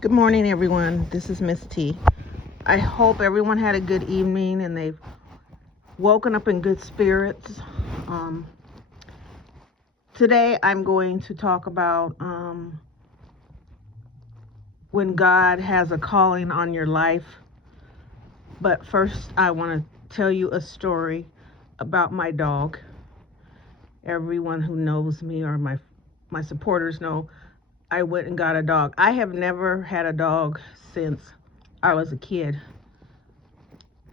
Good morning, everyone. This is Miss T. I hope everyone had a good evening and they've woken up in good spirits. Um, Today, I'm going to talk about when God has a calling on your life. But first, I want to tell you a story about my dog. Everyone who knows me or my supporters know I went and got a dog. I have never had a dog since I was a kid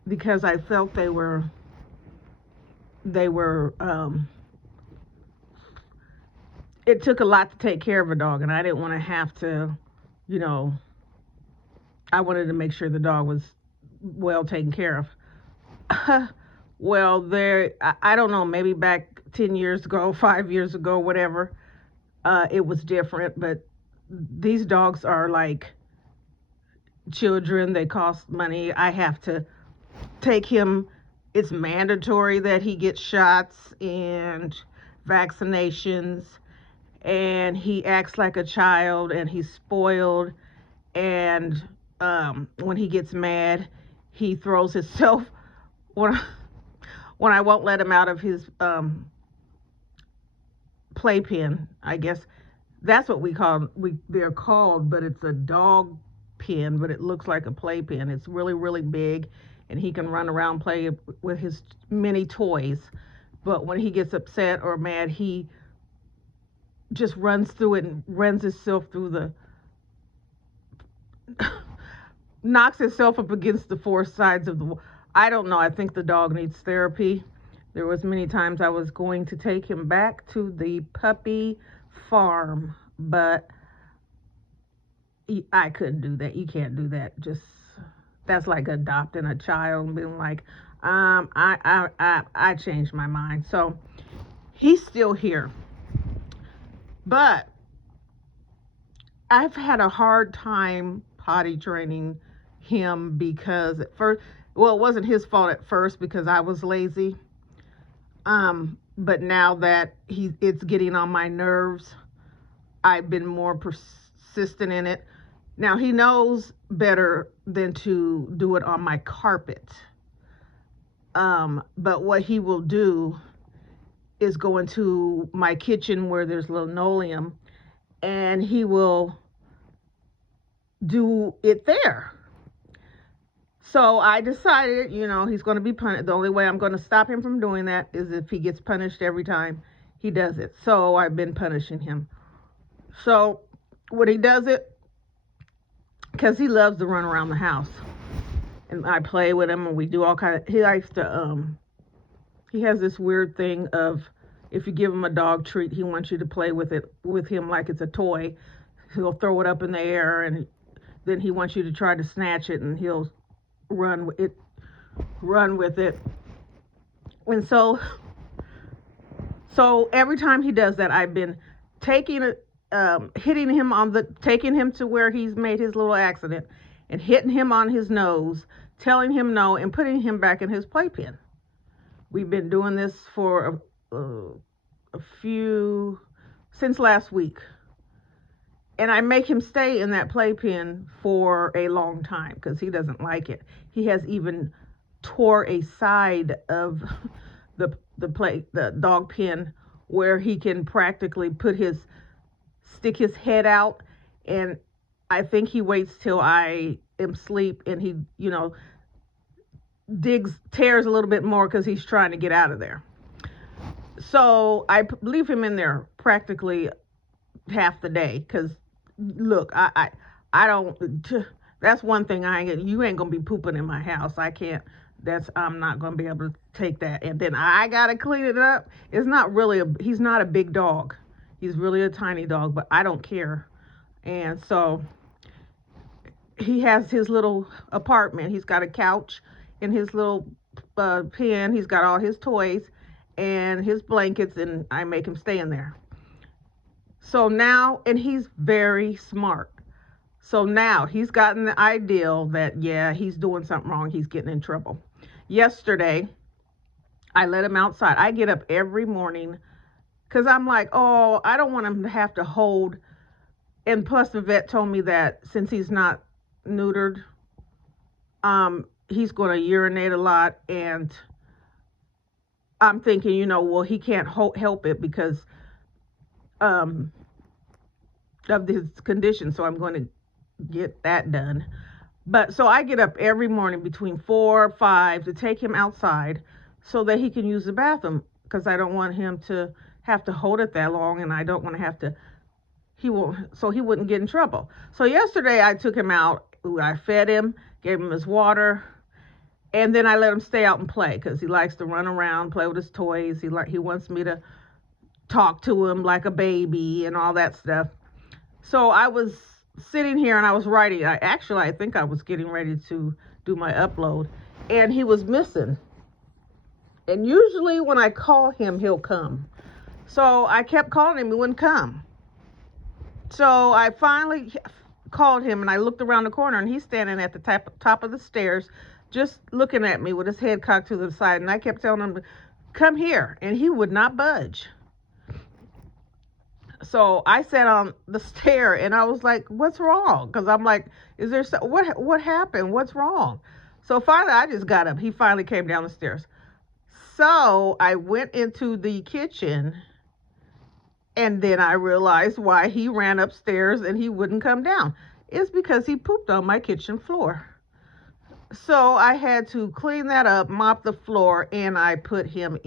because I felt they were it took a lot to take care of a dog, and I didn't want to have to, you know, I wanted to make sure the dog was well taken care of. Well, I don't know, maybe back 10 years ago, 5 years ago, whatever, it was different, but these dogs are like children. They cost money. I have to take him. It's mandatory that he gets shots and vaccinations, and he acts like a child, and he's spoiled, and when he gets mad, he throws himself when when I won't let him out of his playpen. I guess that's what they're called, but it's a dog pen, but it looks like a playpen. It's really, really big, and he can run around play with his many toys. But when he gets upset or mad, he just runs through it and runs himself through the knocks himself up against the four sides of the wall. I don't know. I think the dog needs therapy. There was many times I was going to take him back to the puppy farm, but I couldn't do that. You can't do that. Just that's like adopting a child and being like, I changed my mind. So he's still here, but I've had a hard time potty training him because at first, well, it wasn't his fault at first because I was lazy. But now that it's getting on my nerves, I've been more persistent in it. Now he knows better than to do it on my carpet. But what he will do is go into my kitchen where there's linoleum, and he will do it there. So I decided, he's going to be punished. The only way I'm going to stop him from doing that is if he gets punished every time he does it. So I've been punishing him. So when he does it, because he loves to run around the house, and I play with him, and we do all kind of. He likes to. He has this weird thing of if you give him a dog treat, he wants you to play with him like it's a toy. He'll throw it up in the air, and then he wants you to try to snatch it, and he'll run with it. And so every time he does that, I've been hitting him taking him to where he's made his little accident, and hitting him on his nose, telling him no, and putting him back in his playpen. We've been doing this for since last week. And I make him stay in that playpen for a long time because he doesn't like it. He has even tore a side of the dog pen where he can practically stick his head out, and I think he waits till I am asleep, and he tears a little bit more because he's trying to get out of there. So I leave him in there practically half the day because look, I don't. That's one thing you ain't gonna be pooping in my house. I can't. I'm not gonna be able to take that. And then I gotta clean it up. It's not really he's not a big dog. He's really a tiny dog, but I don't care. And so he has his little apartment. He's got a couch in his little pen. He's got all his toys and his blankets, and I make him stay in there. So now, and he's very smart. So now he's gotten the ideal that, yeah, he's doing something wrong. He's getting in trouble. Yesterday, I let him outside. I get up every morning because I'm like, oh, I don't want him to have to hold And plus, the vet told me that since he's not neutered, he's going to urinate a lot. And I'm thinking, well, he can't help it because um, of his condition. So I'm going to get that done. But so I get up every morning between 4 or 5 to take him outside so that he can use the bathroom because I don't want him to have to hold it that long, and I don't want to have to. He wouldn't get in trouble. So yesterday I took him out. I fed him, gave him his water, and then I let him stay out and play because he likes to run around, play with his toys. He wants me to talk to him like a baby and all that stuff. So I was sitting here and I was writing. I think I was getting ready to do my upload, and he was missing. And usually when I call him, he'll come. So I kept calling him, he wouldn't come. So I finally called him, and I looked around the corner, and he's standing at the top of the stairs, just looking at me with his head cocked to the side. And I kept telling him, come here, and he would not budge. So I sat on the stair, and I was like, what's wrong? Because I'm like, what happened? What's wrong? So finally, I just got up. He finally came down the stairs. So I went into the kitchen, and then I realized why he ran upstairs and he wouldn't come down. It's because he pooped on my kitchen floor. So I had to clean that up, mop the floor, and I put him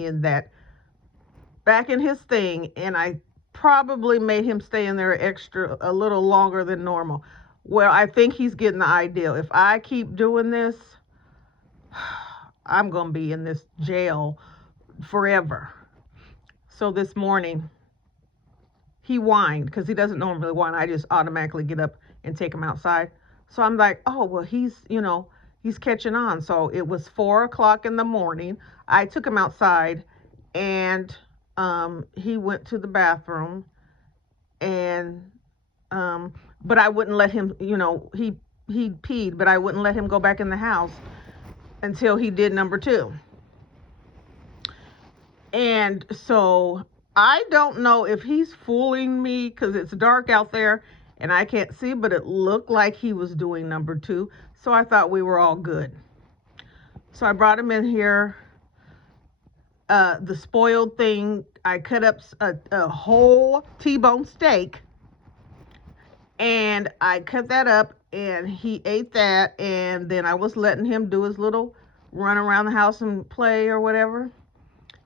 back in his thing, and I probably made him stay in there a little longer than normal. Well, I think he's getting the idea. If I keep doing this, I'm going to be in this jail forever. So this morning, he whined because he doesn't normally whine. I just automatically get up and take him outside. So I'm like, oh, well, he's catching on. So it was 4 o'clock in the morning. I took him outside, and he went to the bathroom, and but I wouldn't let him, he peed, but I wouldn't let him go back in the house until he did number 2. And so I don't know if he's fooling me because it's dark out there and I can't see, but it looked like he was doing number 2. So I thought we were all good. So I brought him in here. The spoiled thing, I cut up a whole T-bone steak, and I cut that up, and he ate that, and then I was letting him do his little run around the house and play or whatever.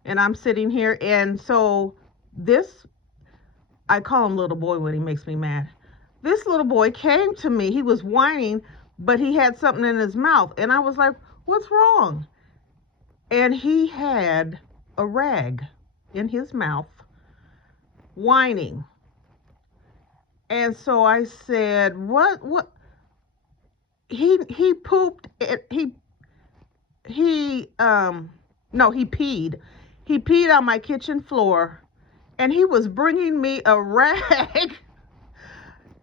And I'm sitting here, and so I call him little boy when he makes me mad. This little boy came to me. He was whining, but he had something in his mouth, and I was like, what's wrong? And he had a rag in his mouth, whining. And so I said, what? He pooped. No, he peed. He peed on my kitchen floor, and he was bringing me a rag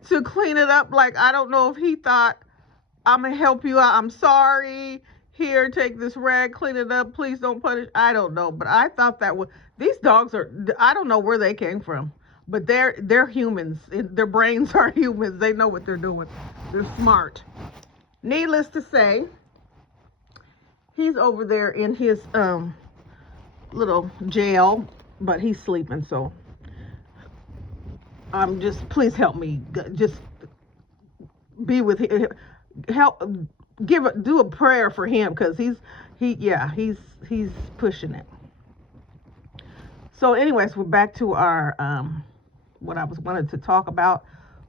to clean it up. Like, I don't know if he thought, I'm going to help you out. I'm sorry. Here, take this rag, clean it up. Please don't punish. I don't know. But I thought these dogs I don't know where they came from. But they're humans. Their brains are humans. They know what they're doing. They're smart. Needless to say, he's over there in his little jail, but he's sleeping. So please help me. Just be with him. Do a prayer for him because he's pushing it. So anyways, we're back to our what I wanted to talk about,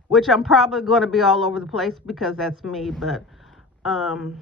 which I'm probably going to be all over the place because that's me, but I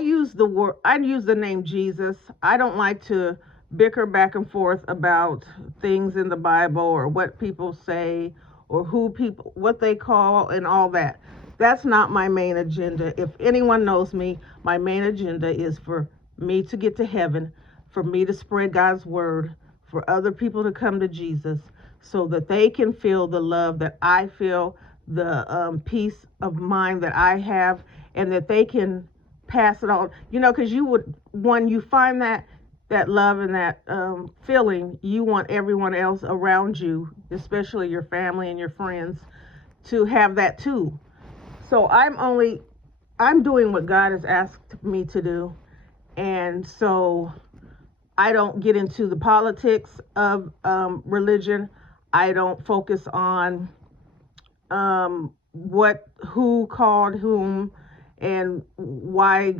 use the name Jesus. I don't like to bicker back and forth about things in the Bible or what people say or what they call and all that. That's not my main agenda. If anyone knows me, my main agenda is for me to get to heaven, for me to spread God's word, for other people to come to Jesus so that they can feel the love that I feel, the peace of mind that I have, and that they can pass it on. Because when you find that, that love and that feeling, you want everyone else around you, especially your family and your friends, to have that too. So I'm doing what God has asked me to do, and so I don't get into the politics of religion. I don't focus on who called whom and why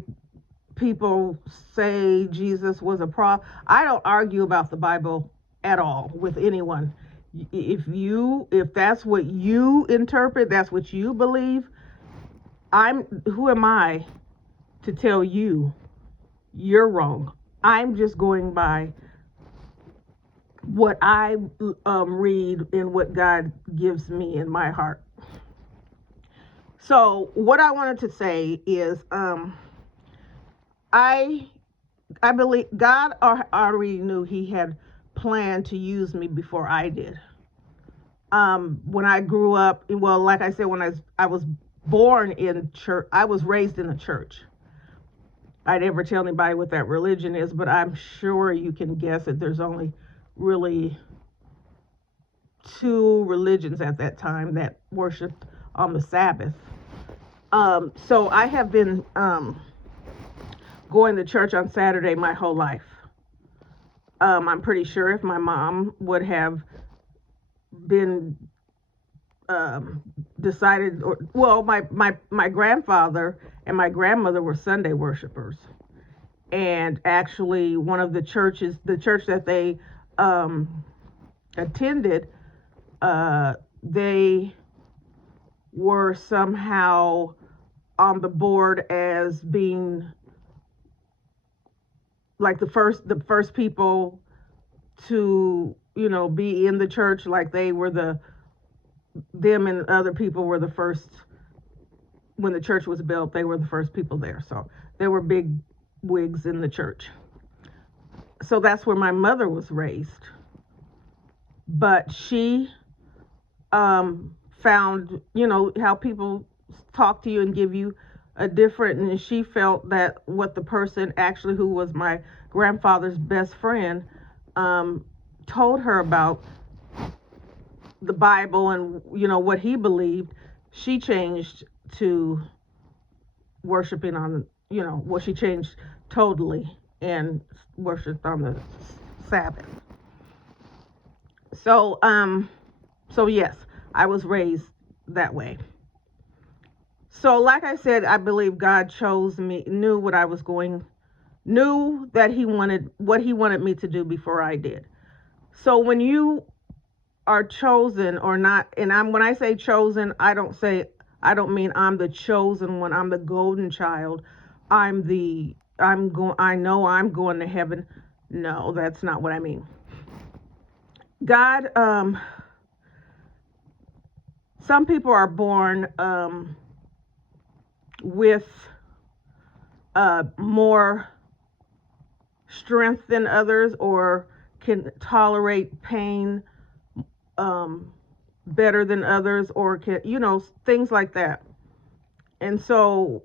people say Jesus was a prophet. I don't argue about the Bible at all with anyone. If that's what you interpret, that's what you believe, who am I to tell you you're wrong? I'm just going by what I read and what God gives me in my heart. So what I wanted to say is, I I believe God already knew He had planned to use me before I did. When I grew up, well, like I said, when I was born in church, I was raised in the church. I never tell anybody what that religion is, but I'm sure you can guess that there's only really two religions at that time that worshiped on the Sabbath. So I have been going to church on Saturday my whole life. I'm pretty sure if my mom would have been decided, or well, my grandfather and my grandmother were Sunday worshipers, and actually one of the church that they attended, they were somehow on the board as being like the first people to be in the church, like they were them and other people were the first. When the church was built, they were the first people there, so there were big wigs in the church. So that's where my mother was raised, but she found how people talk to you and give you a different, and she felt that what the person actually, who was my grandfather's best friend, told her about the Bible and what he believed, she changed to worshiping on she changed totally and worshiped on the Sabbath. So yes, I was raised that way. So like I said, I believe God chose me, knew what I was going, knew that He wanted what He wanted me to do before I did. So when you are chosen or not, and when I say chosen, I don't mean I'm the chosen one, I'm the golden child, I know I'm going to heaven. No, that's not what I mean. God, some people are born with more strength than others, or can tolerate pain better than others, or can things like that. And so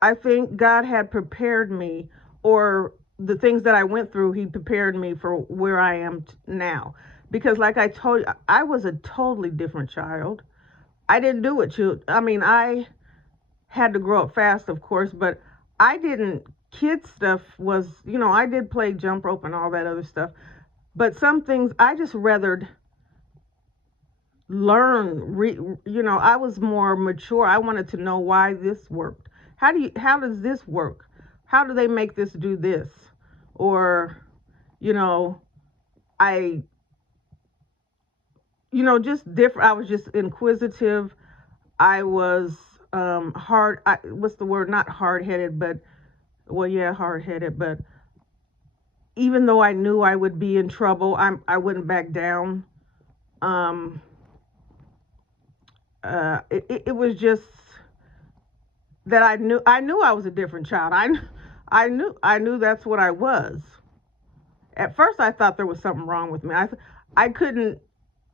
I think God had prepared me, or the things that I went through, He prepared me for where I am now. Because like I told you, I was a totally different child. I didn't do what I mean, I had to grow up fast, of course, but I didn't, kid stuff was, I did play jump rope and all that other stuff. But some things I just rather learn. I was more mature. I wanted to know why this worked. How does this work? How do they make this do this? Or, I, just different. I was just inquisitive. I was what's the word? Not hard headed, but well, yeah, hard headed. But even though I knew I would be in trouble, I wouldn't back down. Um, it was just that I knew I was a different child. I knew that's what I was. At first, I thought there was something wrong with me. I couldn't.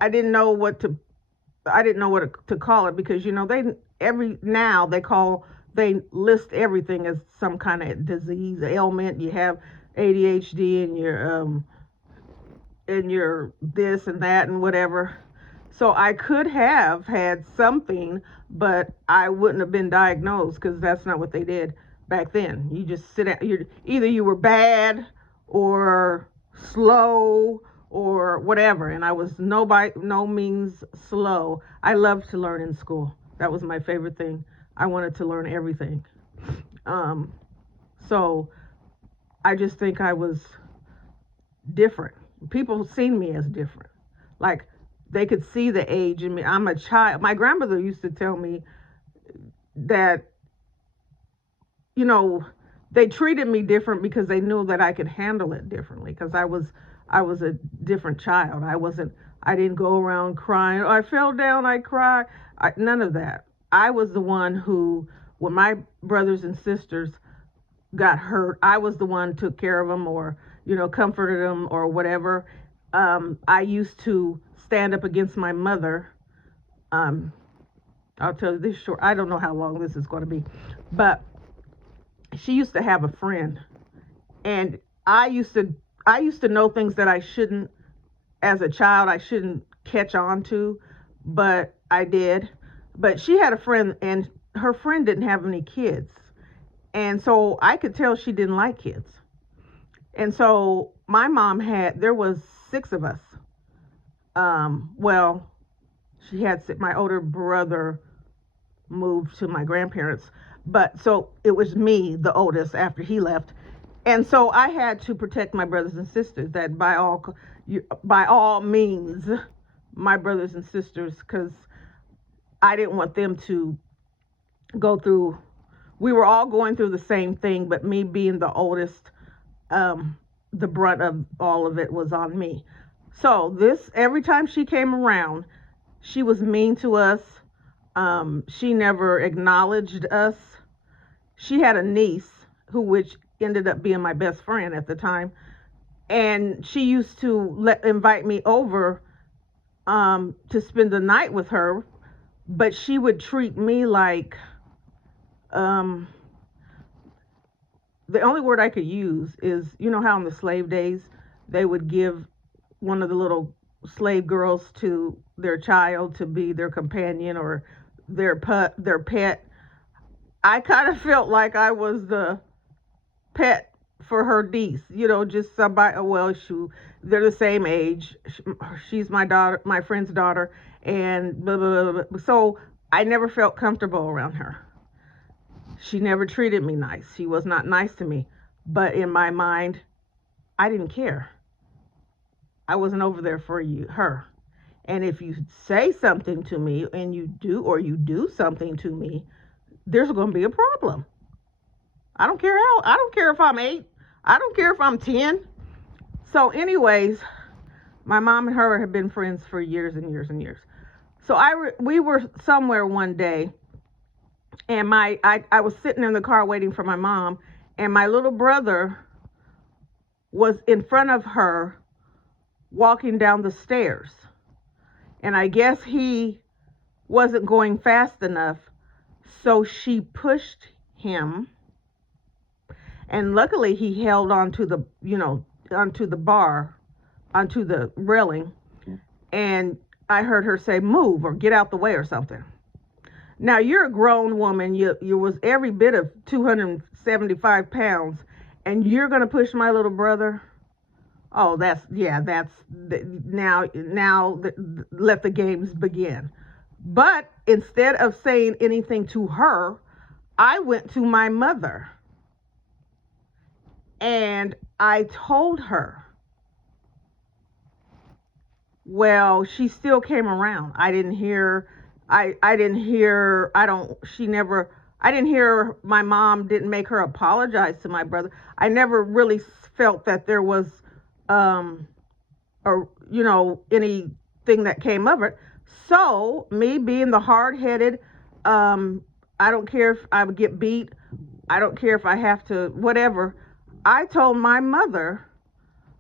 I didn't know what to. I didn't know what to call it, because they list everything as some kind of disease, ailment you have. ADHD and your this and that and whatever. So I could have had something, but I wouldn't have been diagnosed because that's not what they did back then. You just sit at either you were bad or slow or whatever, and I was no means slow. I loved to learn in school. That was my favorite thing. I wanted to learn everything. Um, so I just think I was different. People seen me as different. Like they could see the age in me. I'm a child. My grandmother used to tell me that, you know, they treated me different because they knew that I could handle it differently because I was a different child. I didn't go around crying. Oh, I fell down, I cried. None of that. I was the one who, when my brothers and sisters got hurt, I was the one who took care of them or, comforted them or whatever. I used to stand up against my mother. Um, I'll tell you this short. I don't know how long this is going to be, but she used to have a friend, and I used to know things that I shouldn't, as a child, I shouldn't catch on to, but I did. But she had a friend, and her friend didn't have any kids, and so I could tell she didn't like kids. And so my mom there was six of us. Well, she had my older brother moved to my grandparents, but so it was me, the oldest, after he left, and so I had to protect my brothers and sisters. That by all means, my brothers and sisters, because I didn't want them to go through. We were all going through the same thing, but me being the oldest, um, the brunt of all of it was on me. So every time she came around, she was mean to us. She never acknowledged us. She had a niece which ended up being my best friend at the time, and she used to invite me over to spend the night with her, but she would treat me like, um, the only word I could use is, how in the slave days they would give one of the little slave girls to their child to be their companion or their pet. I kind of felt like I was the pet for her niece, just somebody. Well, they're the same age. She's my daughter, my friend's daughter, and blah, blah, blah, blah. So I never felt comfortable around her. She never treated me nice. She was not nice to me. But in my mind, I didn't care. I wasn't over there for her. And if you say something to me and you do something to me, there's going to be a problem. I don't care if I'm 8. I don't care if I'm 10. So anyways, my mom and her have been friends for years and years and years. So we were somewhere one day, and I was sitting in the car waiting for my mom, and my little brother was in front of her walking down the stairs. And I guess he wasn't going fast enough, so she pushed him, and luckily he held onto the bar, onto the railing, and I heard her say, "Move," or "Get out the way," or something. Now you're a grown woman. You was every bit of 275 pounds, and you're gonna push my little brother. Oh, let the games begin. But instead of saying anything to her, I went to my mother and I told her. Well, she still came around. I didn't hear. I didn't hear. I don't. She never. I didn't hear. My mom didn't make her apologize to my brother. I never really felt that there was, um, or anything that came of it. So me being the hard-headed, um, I don't care if I would get beat. I don't care if I have to whatever. I told my mother,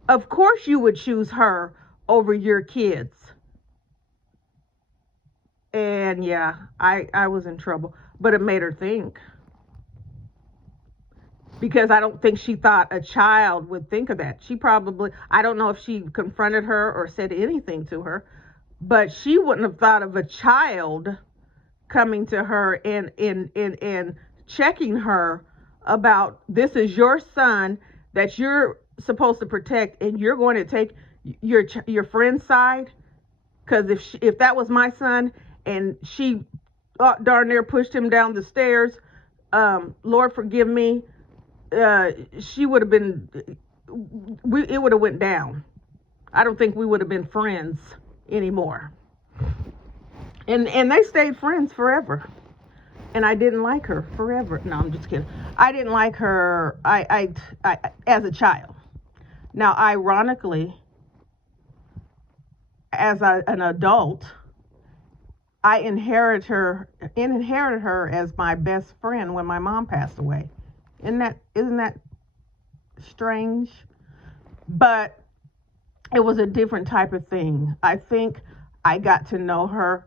of course you would choose her over your kids. And yeah, I was in trouble, but it made her think. because I don't think she thought a child would think of that. She probably, I don't know if she confronted her or said anything to her, but she wouldn't have thought of a child coming to her and checking her about, this is your son that you're supposed to protect, and you're going to take your friend's side. Because if that was my son and she darn near pushed him down the stairs, Lord forgive me, she would have been, it would have went down. I don't think we would have been friends anymore. And they stayed friends forever. And I didn't like her forever. No, I'm just kidding. I didn't like her I as a child. Now, ironically, as an adult, I inherited her as my best friend when my mom passed away. Isn't that strange? But it was a different type of thing. I think I got to know her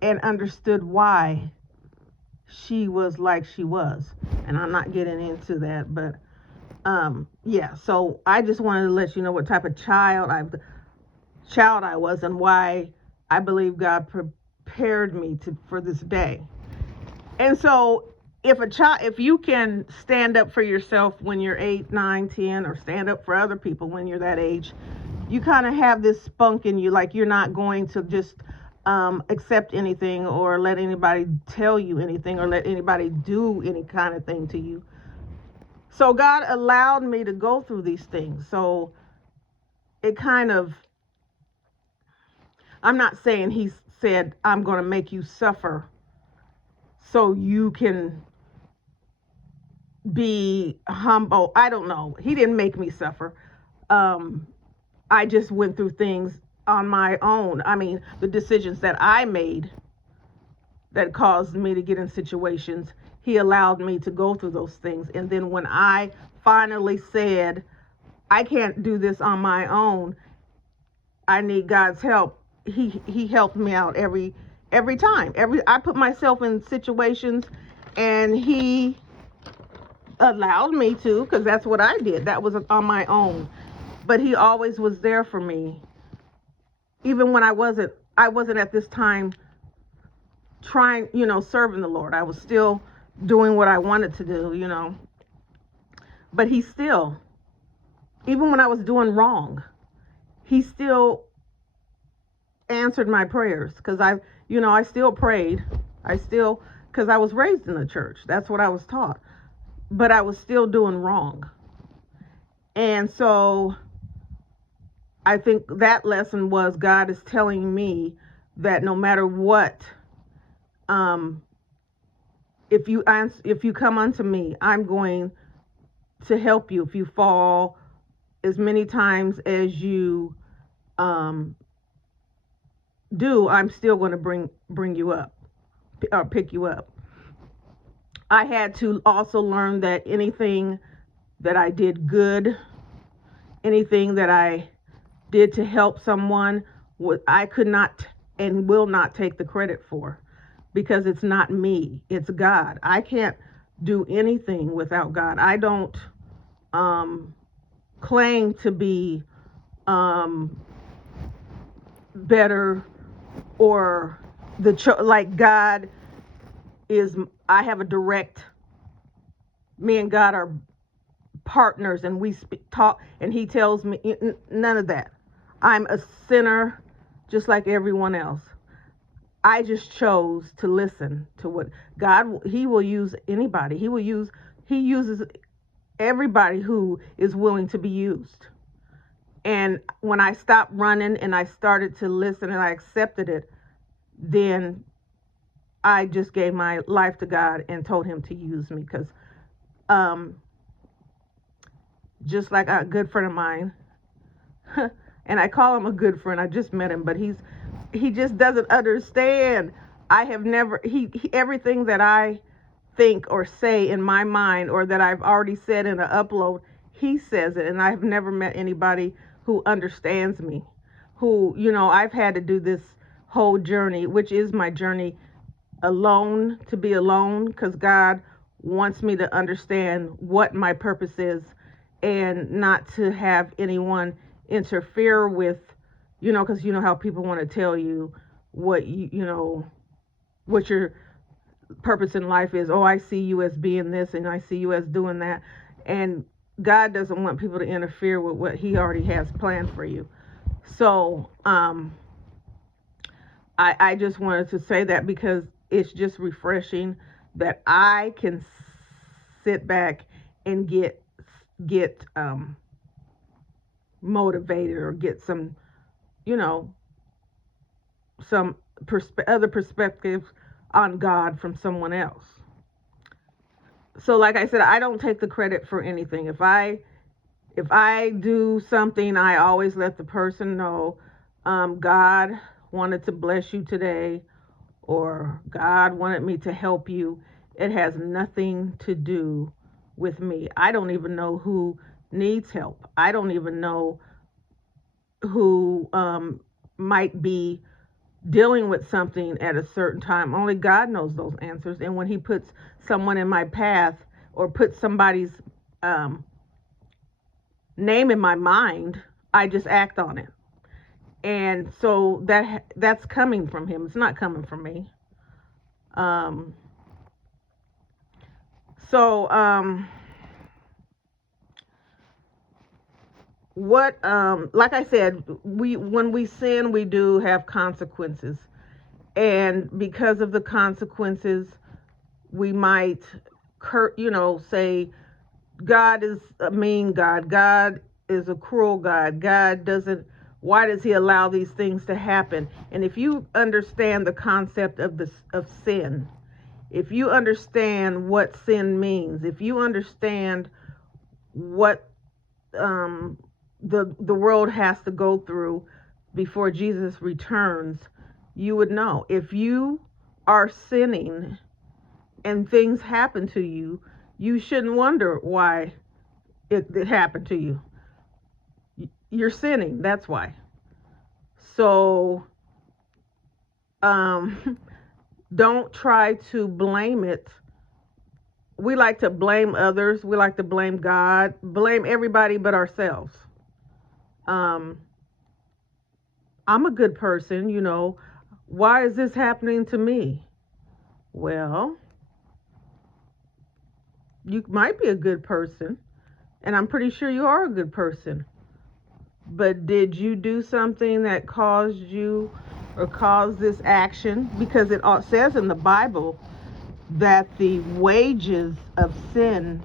and understood why she was like she was. And I'm not getting into that, but yeah, so I just wanted to let you know what type of child I was, and why I believe God prepared me for this day. And so if you can stand up for yourself when you're 8, 9, 10, or stand up for other people when you're that age, you kind of have this spunk in you, like you're not going to just accept anything or let anybody tell you anything or let anybody do any kind of thing to you. So God allowed me to go through these things. So it kind of, I'm not saying he said, I'm going to make you suffer so you can be humble. I don't know. He didn't make me suffer. I just went through things on my own. I mean, the decisions that I made that caused me to get in situations, he allowed me to go through those things. And then when I finally said, I can't do this on my own, I need God's help, he helped me out every time. I put myself in situations and he allowed me to, because that's what I did. That was on my own. But he always was there for me. Even when I wasn't at this time trying, serving the Lord. I was still doing what I wanted to do. But he still, even when I was doing wrong, he still answered my prayers, because I still prayed. Because I was raised in the church. That's what I was taught. But I was still doing wrong. And so I think that lesson was, God is telling me that no matter what, if you come unto me, I'm going to help you. If you fall as many times as you do, I'm still going to bring you up, or pick you up. I had to also learn that anything that I did good, anything that I did to help someone, I could not and will not take the credit for, because it's not me, it's God. I can't do anything without God. I don't claim to be better, or like God is. I have a direct, me and God are partners, and we talk, and he tells me none of that. I'm a sinner just like everyone else. I just chose to listen to what God, he will use anybody. He uses everybody who is willing to be used. And when I stopped running and I started to listen and I accepted it, then I just gave my life to God and told him to use me. Because just like a good friend of mine, and I call him a good friend, I just met him, but he just doesn't understand. I have never, everything that I think or say in my mind, or that I've already said in an upload, he says it. And I've never met anybody who understands me, who, I've had to do this whole journey, which is my journey alone, to be alone, because God wants me to understand what my purpose is and not to have anyone interfere with, because you know how people want to tell you what what your purpose in life is. Oh, I see you as being this and I see you as doing that. And God doesn't want people to interfere with what he already has planned for you. So, I just wanted to say that because it's just refreshing that I can sit back and get motivated or get some, you know, some other perspectives on God from someone else. So like I said, I don't take the credit for anything. If I do something, I always let the person know, God wanted to bless you today, or God wanted me to help you. It has nothing to do with me. I don't even know who needs help. I don't even know who might be dealing with something at a certain time. Only God knows those answers. And when he puts someone in my path or puts somebody's um, name in my mind, I just act on it. And so that's coming from him. It's not coming from me. Um, so what like I said, we when we sin, we do have consequences. And because of the consequences, we might say God is a mean God. God is a cruel God. God doesn't, why does he allow these things to happen? And if you understand the concept of sin, if you understand what sin means, if you understand what um, the world has to go through before Jesus returns, you would know. If you are sinning and things happen to you, you shouldn't wonder why it happened to you. You're sinning, that's why. So don't try to blame it. We like to blame others. We like to blame God, blame everybody but ourselves. Um, I'm a good person, Why is this happening to me? Well, you might be a good person, and I'm pretty sure you are a good person. But did you do something that caused you or caused this action? Because it says in the Bible that the wages of sin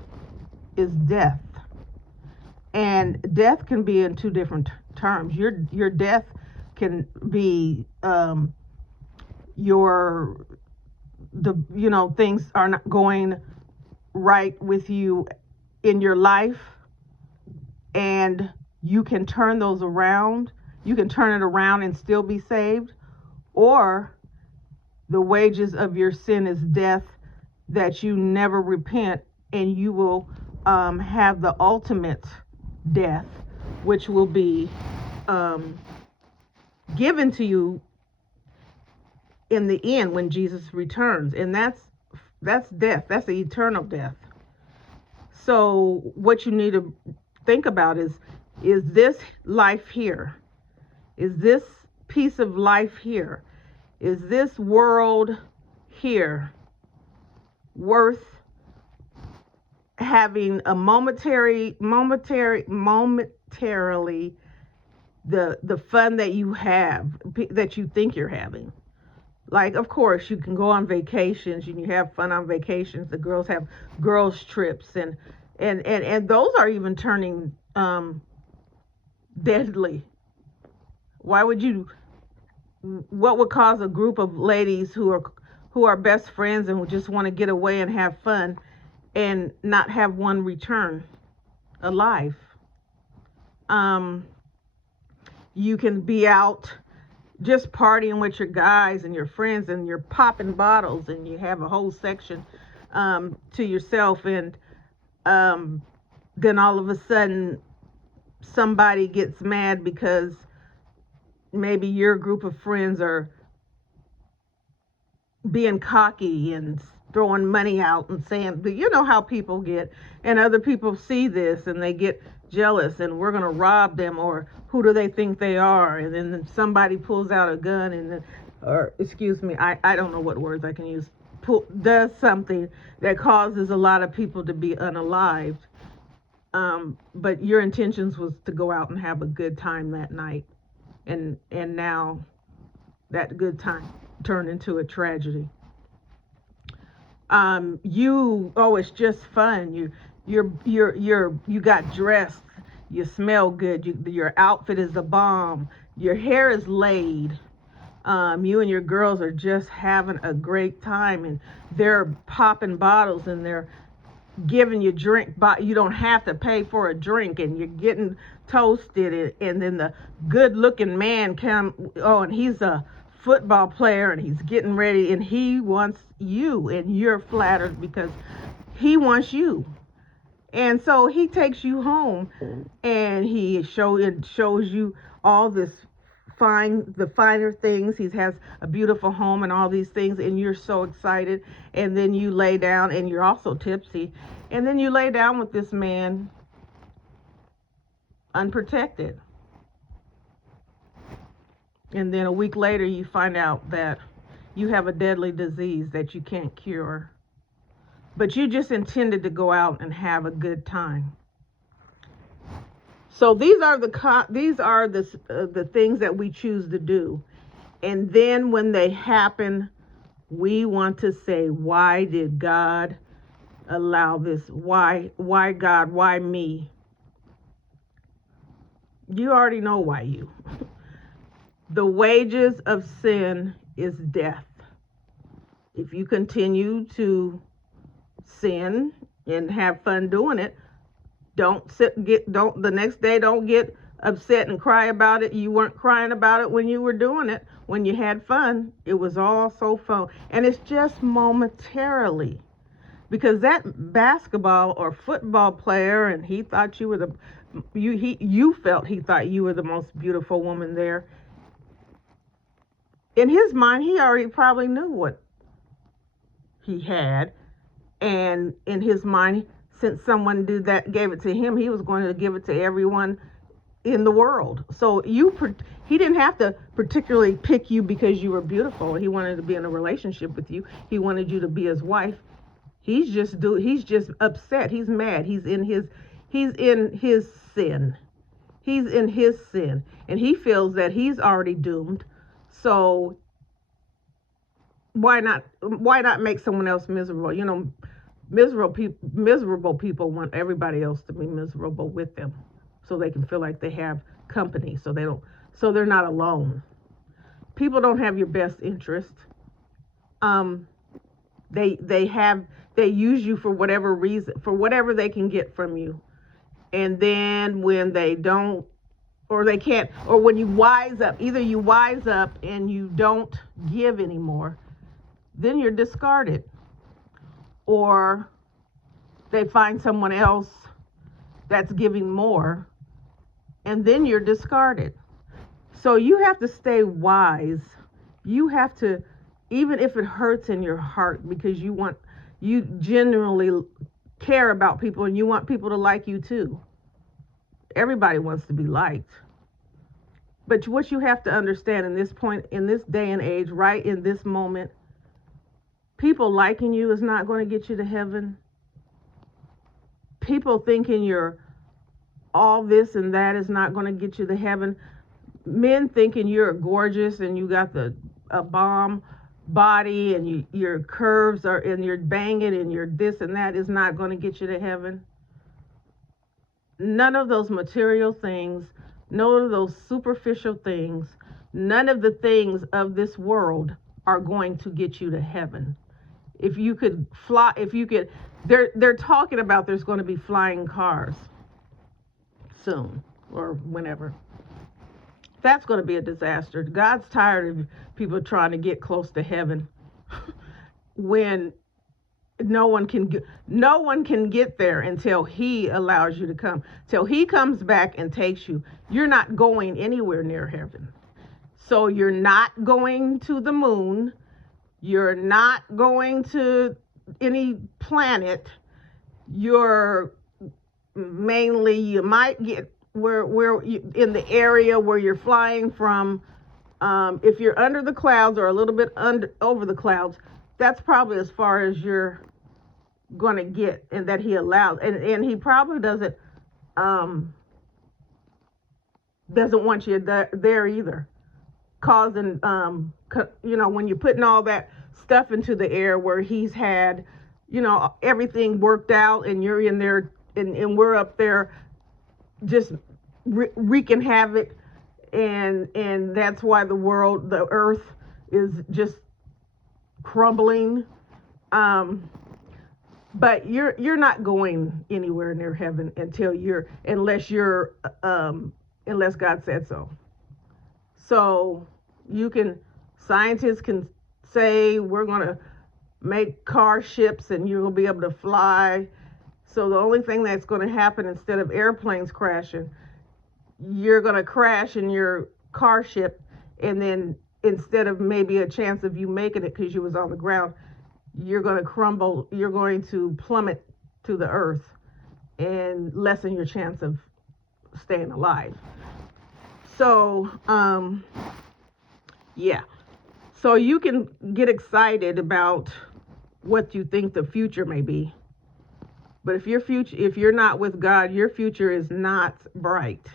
is death. And death can be in two different terms. Your death can be your things are not going right with you in your life, and you can turn those around. You can turn it around and still be saved. Or the wages of your sin is death, that you never repent, and you will have the ultimate death, which will be given to you in the end when Jesus returns. And that's death. That's the eternal death. So what you need to think about is this life here? Is this piece of life here? Is this world here worth having a momentarily the fun that you have, that you think you're having? Like, of course, you can go on vacations and you have fun on vacations. The girls have girls trips, and those are even turning deadly. Why would you? What would cause a group of ladies who are best friends and who just want to get away and have fun and not have one return alive? You can be out just partying with your guys and your friends, and you're popping bottles, and you have a whole section to yourself, and then all of a sudden somebody gets mad because maybe your group of friends are being cocky and throwing money out and saying, you know how people get, and other people see this and they get jealous and we're going to rob them, or who do they think they are? And then somebody pulls out a gun and then, or excuse me, I don't know what words I can use, does something that causes a lot of people to be unalived. But your intentions was to go out and have a good time that night. And now that good time turned into a tragedy. It's just fun. You got dressed, you smell good, your outfit is a bomb, your hair is laid. You and your girls are just having a great time, and they're popping bottles and they're giving you drink, but you don't have to pay for a drink, and you're getting toasted, and then the good looking man and he's a football player and he's getting ready and he wants you, and you're flattered because he wants you. And so he takes you home and he shows you all the finer things. He has a beautiful home and all these things, and you're so excited. And then you lay down, and you're also tipsy. And then you lay down with this man unprotected. And then a week later, you find out that you have a deadly disease that you can't cure. But you just intended to go out and have a good time. So these are the things that we choose to do. And then when they happen, we want to say, why did God allow this? Why God? Why me? You already know why you. The wages of sin is death. If you continue to sin and have fun doing it, the next day don't get upset and cry about it. You weren't crying about it when you were doing it, when you had fun. It was all so fun. And it's just momentarily. Because that basketball or football player, and he thought you were you felt he thought you were the most beautiful woman there. In his mind, he already probably knew what he had. And in his mind, since someone gave it to him, he was going to give it to everyone in the world. So he didn't have to particularly pick you because you were beautiful. He wanted to be in a relationship with you. He wanted you to be his wife. He's just upset. He's mad. He's in his sin. He's in his sin, and he feels that he's already doomed. So why not make someone else miserable? You know, miserable people want everybody else to be miserable with them, so they can feel like they have company, so they're not alone. People don't have your best interest. They use you for whatever reason, for whatever they can get from you. And then when they don't, or they can't, or when you wise up, either you wise up and you don't give anymore, then you're discarded. Or they find someone else that's giving more, and then you're discarded. So you have to stay wise. You have to, even if it hurts in your heart, because you genuinely care about people and you want people to like you too. Everybody wants to be liked. But what you have to understand in this day and age, right in this moment, people liking you is not going to get you to heaven. People thinking you're all this and that is not going to get you to heaven. Men thinking you're gorgeous and you got a bomb body and your curves are, and you're banging and you're this and that is not going to get you to heaven. None of those material things, none of those superficial things, none of the things of this world are going to get you to heaven. If you could fly, they're talking about there's going to be flying cars soon or whenever. That's going to be a disaster. God's tired of people trying to get close to heaven when no one can get there until he allows you to come. Till he comes back and takes you. You're not going anywhere near heaven. So you're not going to the moon. You're not going to any planet, you're mainly, you might get where you, in the area where you're flying from. If you're under the clouds or a little bit under over the clouds, that's probably as far as you're going to get, and that he allows. And he probably um, doesn't want you there either, causing when you're putting all that stuff into the air where he's had everything worked out, and you're in there, and we're up there just wreaking havoc, and that's why the earth is just crumbling. But you're not going anywhere near heaven unless God said so. So scientists can say we're going to make car ships and you're going to be able to fly. So the only thing that's going to happen, instead of airplanes crashing, you're going to crash in your car ship, and then instead of maybe a chance of you making it because you was on the ground, you're going to crumble, you're going to plummet to the earth and lessen your chance of staying alive. So, yeah. So you can get excited about what you think the future may be. But if you're not with God, your future is not bright.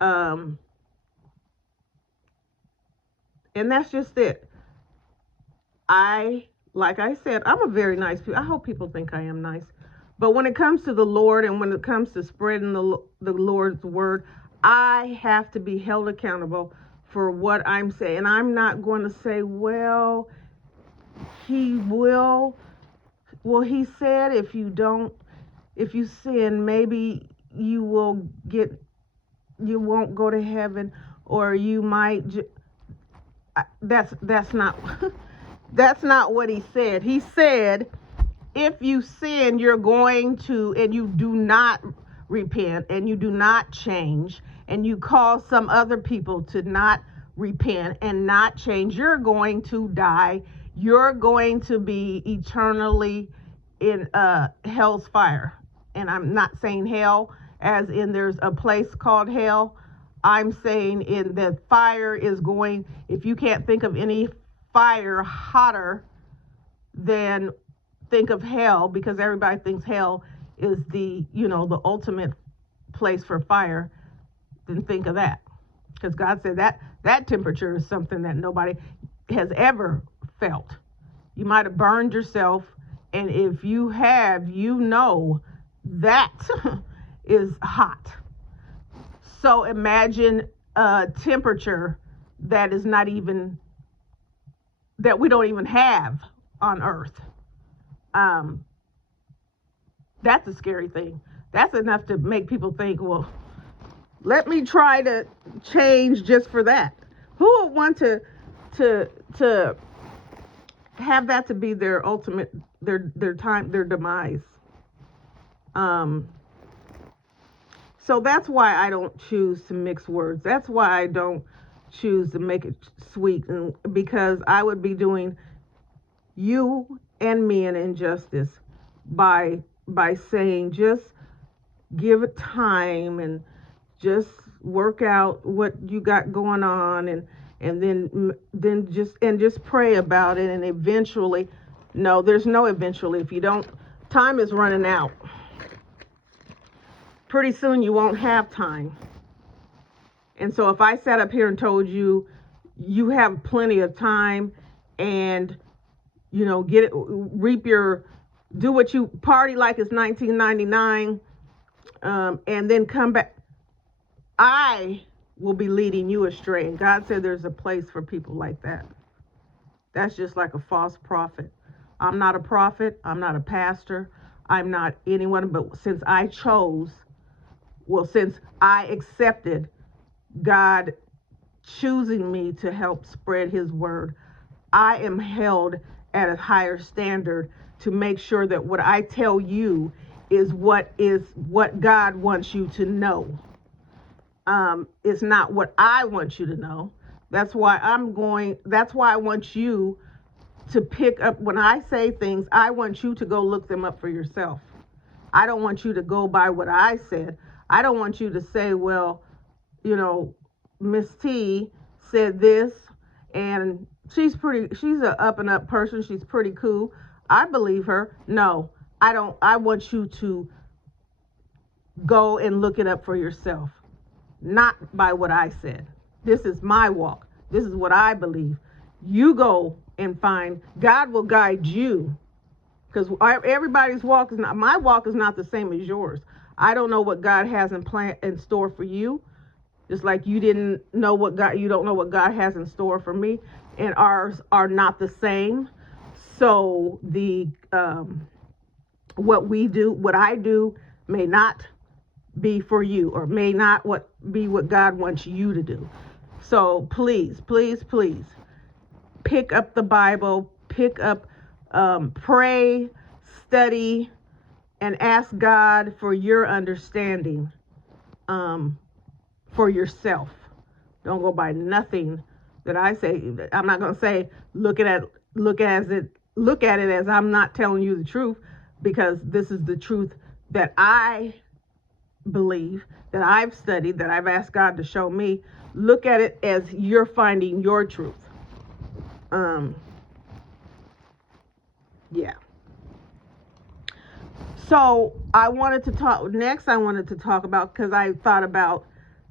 And that's just it. Like I said, I'm a very nice person. I hope people think I am nice. But when it comes to the Lord, and when it comes to spreading the Lord's word, I have to be held accountable for what I'm saying. And I'm not going to say, well, he will. Well, he said if you sin, maybe you won't go to heaven, or you might. That's not that's not what he said. He said, if you sin, you're going to, and you do not repent, and you do not change, and you cause some other people to not repent and not change, you're going to die. You're going to be eternally in hell's fire. And I'm not saying hell as in there's a place called hell. I'm saying in the fire is going, if you can't think of any fire hotter than think of hell, because everybody thinks hell is the ultimate place for fire, then think of that. Because God said that temperature is something that nobody has ever felt. You might have burned yourself, and if you have, that is hot. So imagine a temperature that is not even, that we don't even have on earth. That's a scary thing. That's enough to make people think, well, let me try to change just for that. Who would want to have that to be their ultimate, their demise? So that's why I don't choose to mix words. That's why I don't choose to make it sweet, and because I would be doing you and me an injustice by saying just give it time and just work out what you got going on, and then just pray about it, and eventually, no, there's no eventually. If you don't, time is running out. Pretty soon you won't have time. And so if I sat up here and told you you have plenty of time, and do what you party like it's 1999, and then come back, I will be leading you astray. And God said there's a place for people like that. That's just like a false prophet. I'm not a prophet. I'm not a pastor. I'm not anyone. But since I accepted God choosing me to help spread his word, I am held at a higher standard to make sure that what I tell you is what God wants you to know. It's not what I want you to know. That's why I want you to pick up. When I say things, I want you to go look them up for yourself. I don't want you to go by what I said. I don't want you to say, well, you know, Miss T said this, and she's an up and up person. She's pretty cool. I believe her. No, I don't. I want you to go and look it up for yourself, not by what I said. This is my walk. This is what I believe. You go and find. God will guide you, because everybody's walk is not, my walk is not the same as yours. I don't know what God has in store for you. Just like you don't know what God has in store for me, and ours are not the same. So what I do may not be for you, or may not be what God wants you to do. So please, please, please pick up the Bible, pray, study, and ask God for your understanding for yourself. Don't go by nothing that I say. I'm not going to say look at it as I'm not telling you the truth, because this is the truth that I believe, that I've studied, that I've asked God to show me. Look at it as you're finding your truth. Yeah. So I wanted to talk about, because I thought about,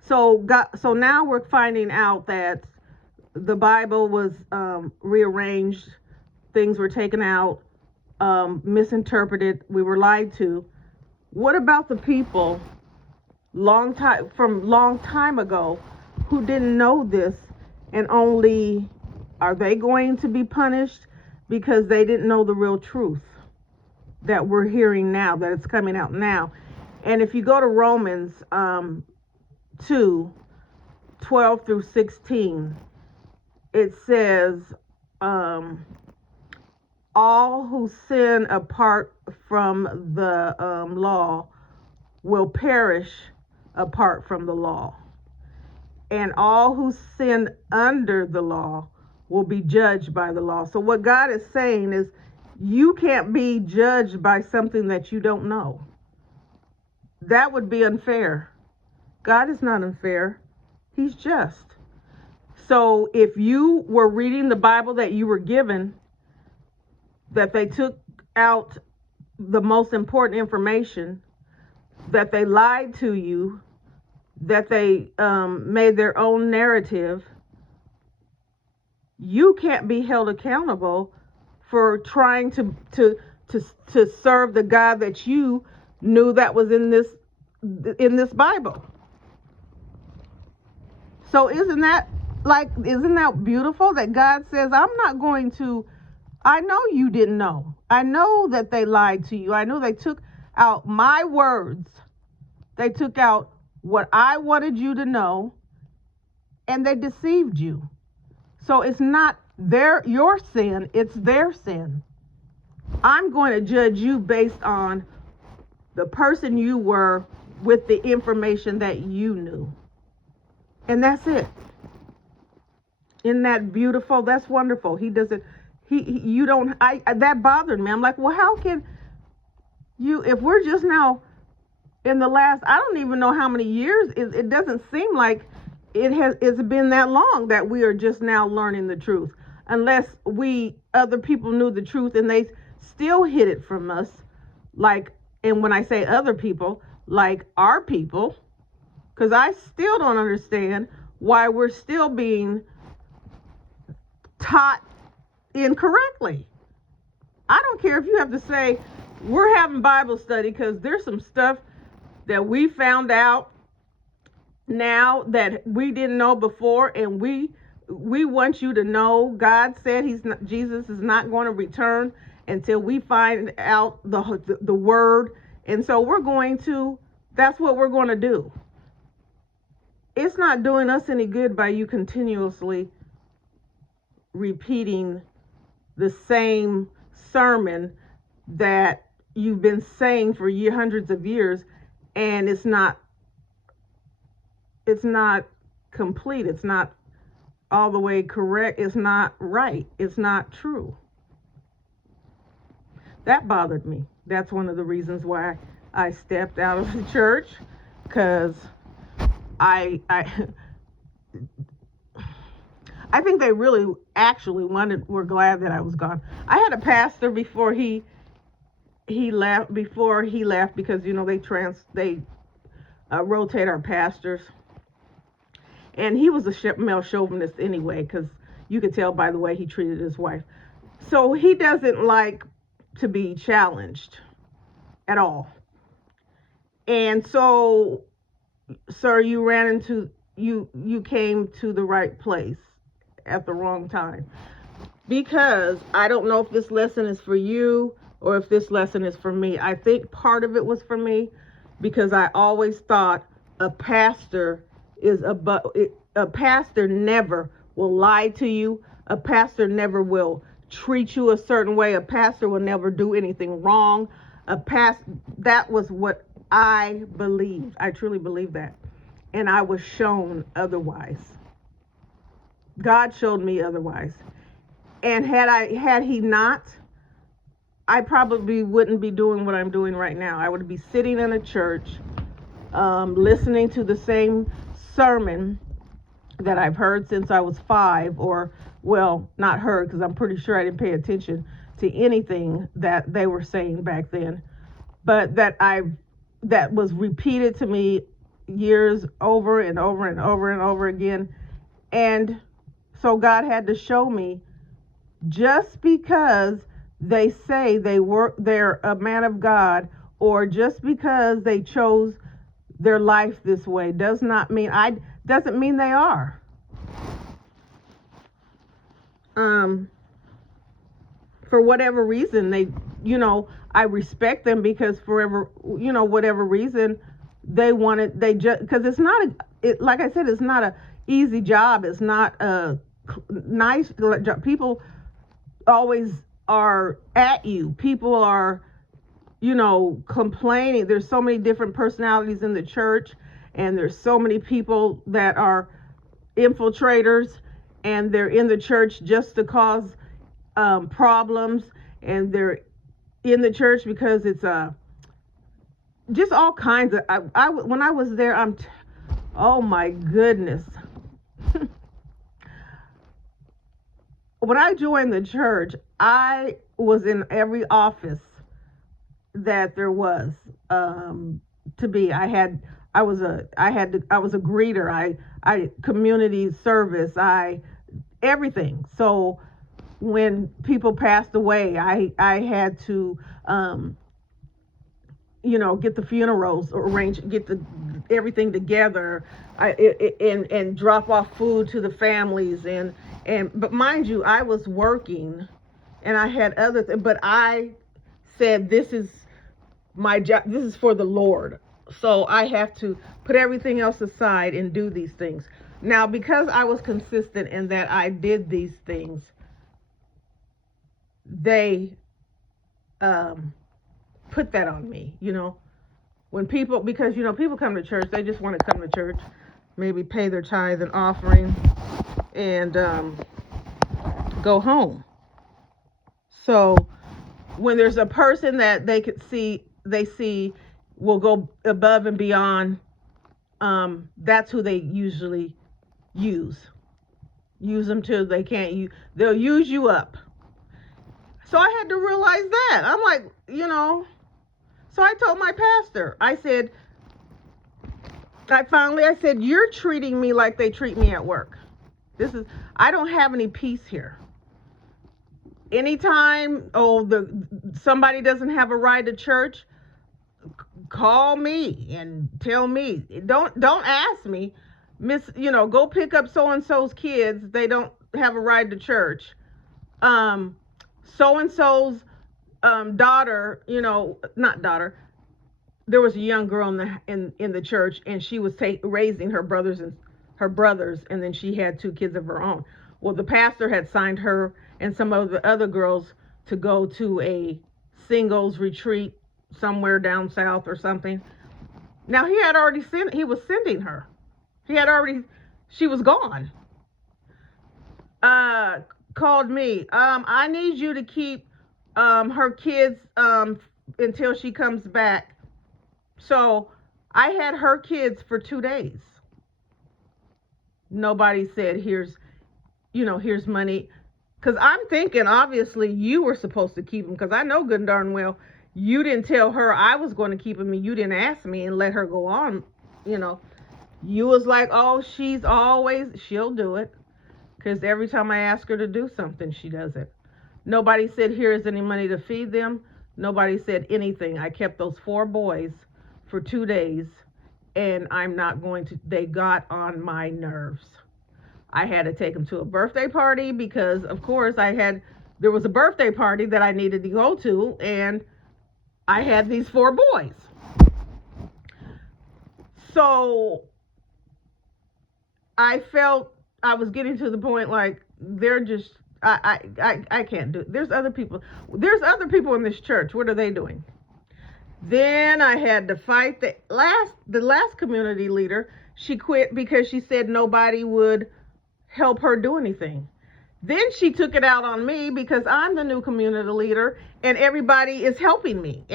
so now we're finding out that the Bible was rearranged, things were taken out, misinterpreted, we were lied to. What about the people long time ago who didn't know this, and are they going to be punished because they didn't know the real truth that we're hearing now, that it's coming out now? And if you go to Romans 2:12 through 16, it says, all who sin apart from the law will perish apart from the law, and all who sin under the law will be judged by the law. So what God is saying is, you can't be judged by something that you don't know. That would be unfair. God is not unfair. He's just. So if you were reading the Bible that you were given, that they took out the most important information, that they lied to you, that they made their own narrative, you can't be held accountable for trying to serve the God that you knew that was in this Bible. So isn't that beautiful that God says, I know you didn't know. I know that they lied to you. I know they took out my words. They took out what I wanted you to know, and they deceived you. So it's not your sin, it's their sin. I'm going to judge you based on the person you were with the information that you knew. And that's it. Isn't that beautiful? That's wonderful. That bothered me. I'm like, well, how can you, if we're just now in the last, I don't even know how many years, it doesn't seem like it's been that long that we are just now learning the truth, unless other people knew the truth and they still hid it from us. And when I say other people, like our people, because I still don't understand why we're still being taught incorrectly. I don't care if you have to say we're having Bible study, because there's some stuff that we found out now that we didn't know before, and we want you to know. God said Jesus is not going to return until we find out the word, and so that's what we're going to do. It's not doing us any good by you continuously repeating the same sermon that you've been saying for hundreds of years, and it's not complete. It's not all the way correct. It's not right. It's not true. that bothered me. That's one of the reasons why I stepped out of the church, because I I think they really actually were glad that I was gone. I had a pastor before he left, because they rotate our pastors, and he was a male chauvinist anyway, because you could tell by the way he treated his wife. So he doesn't like to be challenged at all. And so, sir, you came to the right place at the wrong time, because I don't know if this lesson is for you or if this lesson is for me. I think part of it was for me, because I always thought a pastor a pastor never will lie to you. A pastor never will treat you a certain way. A pastor will never do anything wrong. That was what I believed. I truly believed that. And I was shown otherwise. God showed me otherwise. And had he not, I probably wouldn't be doing what I'm doing right now. I would be sitting in a church, listening to the same sermon that I've heard since I was 5, or, well, not heard, because I'm pretty sure I didn't pay attention to anything that they were saying back then, but that was repeated to me years over and over and over and over again. And so God had to show me, just because they say they're a man of God, or just because they chose their life this way, doesn't mean they are. For whatever reason, I respect them, because whatever reason because it's not like I said, it's not a easy job. It's not a nice job. People always are at you. People are, complaining. There's so many different personalities in the church, and there's so many people that are infiltrators, and they're in the church just to cause problems, and they're in the church because it's just all kinds of. When I was there, oh my goodness. When I joined the church, I was in every office that there was to be. I was a greeter. I community service. Everything. So when people passed away, I had to get the funerals arranged, get everything together, and drop off food to the families, but mind you, I was working, and I had other things, but I said, this is my job. This is for the Lord. So I have to put everything else aside and do these things. Now, because I was consistent in that I did these things, they put that on me, when because people come to church, they just want to come to church, maybe pay their tithe and offering, and go home. So when there's a person that they see will go above and beyond, that's who they usually use them till they can't. They'll use you up. So I had to realize that. I'm like, so I told my pastor, I said, you're treating me like they treat me at work. I don't have any peace here. Anytime, somebody doesn't have a ride to church, call me and tell me. Don't ask me, go pick up so-and-so's kids. They don't have a ride to church. So-and-so's daughter, not daughter. There was a young girl in the church, and she was raising her brothers, and then she had 2 kids of her own. Well, the pastor had signed her and some of the other girls to go to a singles retreat somewhere down south or something. Now, he was sending her. She was gone. Called me. I need you to keep her kids until she comes back. So I had her kids for 2 days. Nobody said, here's money. Because I'm thinking, obviously, you were supposed to keep them. Because I know good and darn well you didn't tell her I was going to keep them, and you didn't ask me and let her go on. You know, you was like, oh, she'll do it. Because every time I ask her to do something, she does it. Nobody said, here's any money to feed them. Nobody said anything. I kept those 4 boys for 2 days, and I'm not going to, they got on my nerves. I had to take them to a birthday party because, of course, there was a birthday party that I needed to go to, and I had these 4 boys. So I felt I was getting to the point like they're just, I can't do it. There's other people. There's other people in this church. What are they doing? Then I had to fight the last community leader. She quit because she said nobody would help her do anything. Then she took it out on me because I'm the new community leader and everybody is helping me.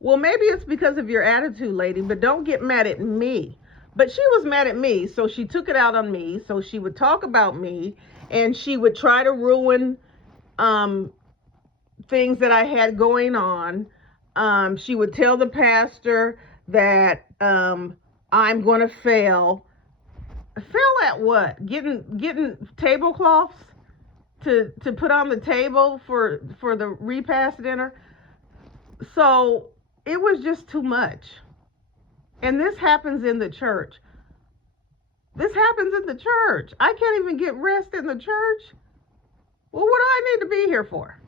Well, maybe it's because of your attitude, lady, but don't get mad at me. But she was mad at me, so she took it out on me. So she would talk about me and she would try to ruin um, things that I had going on. She would tell the pastor that I'm going to fail. Fail at what? Getting tablecloths to put on the table for the repast dinner. So it was just too much. And this happens in the church. This happens in the church. I can't even get rest in the church. Well, what do I need to be here for?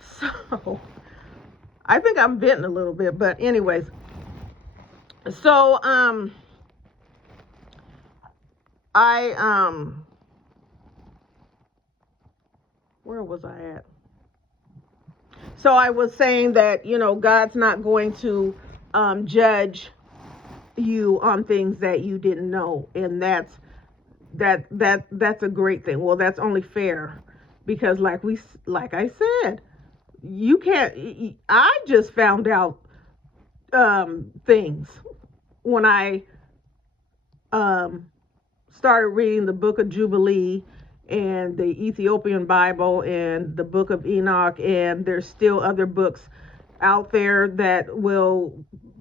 So I think I'm venting a little bit, but anyways. So I where was I at? So I was saying that, God's not going to judge you on things that you didn't know, and that's a great thing. Well, that's only fair because like I said, you can't. I just found out things when I started reading the book of Jubilee and the Ethiopian Bible and the book of Enoch, and there's still other books out there that will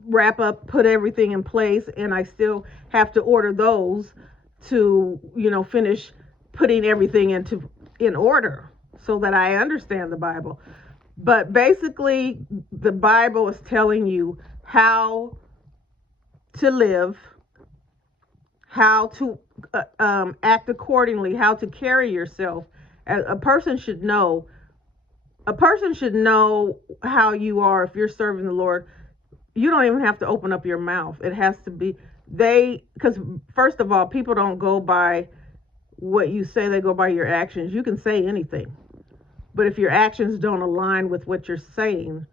wrap up, put everything in place, and I still have to order those to, finish putting everything in order so that I understand the Bible. But basically, the Bible is telling you how to live, how to act accordingly, how to carry yourself. A person should know. A person should know how you are if you're serving the Lord. You don't even have to open up your mouth. It has to be because first of all, people don't go by what you say; they go by your actions. You can say anything, but if your actions don't align with what you're saying,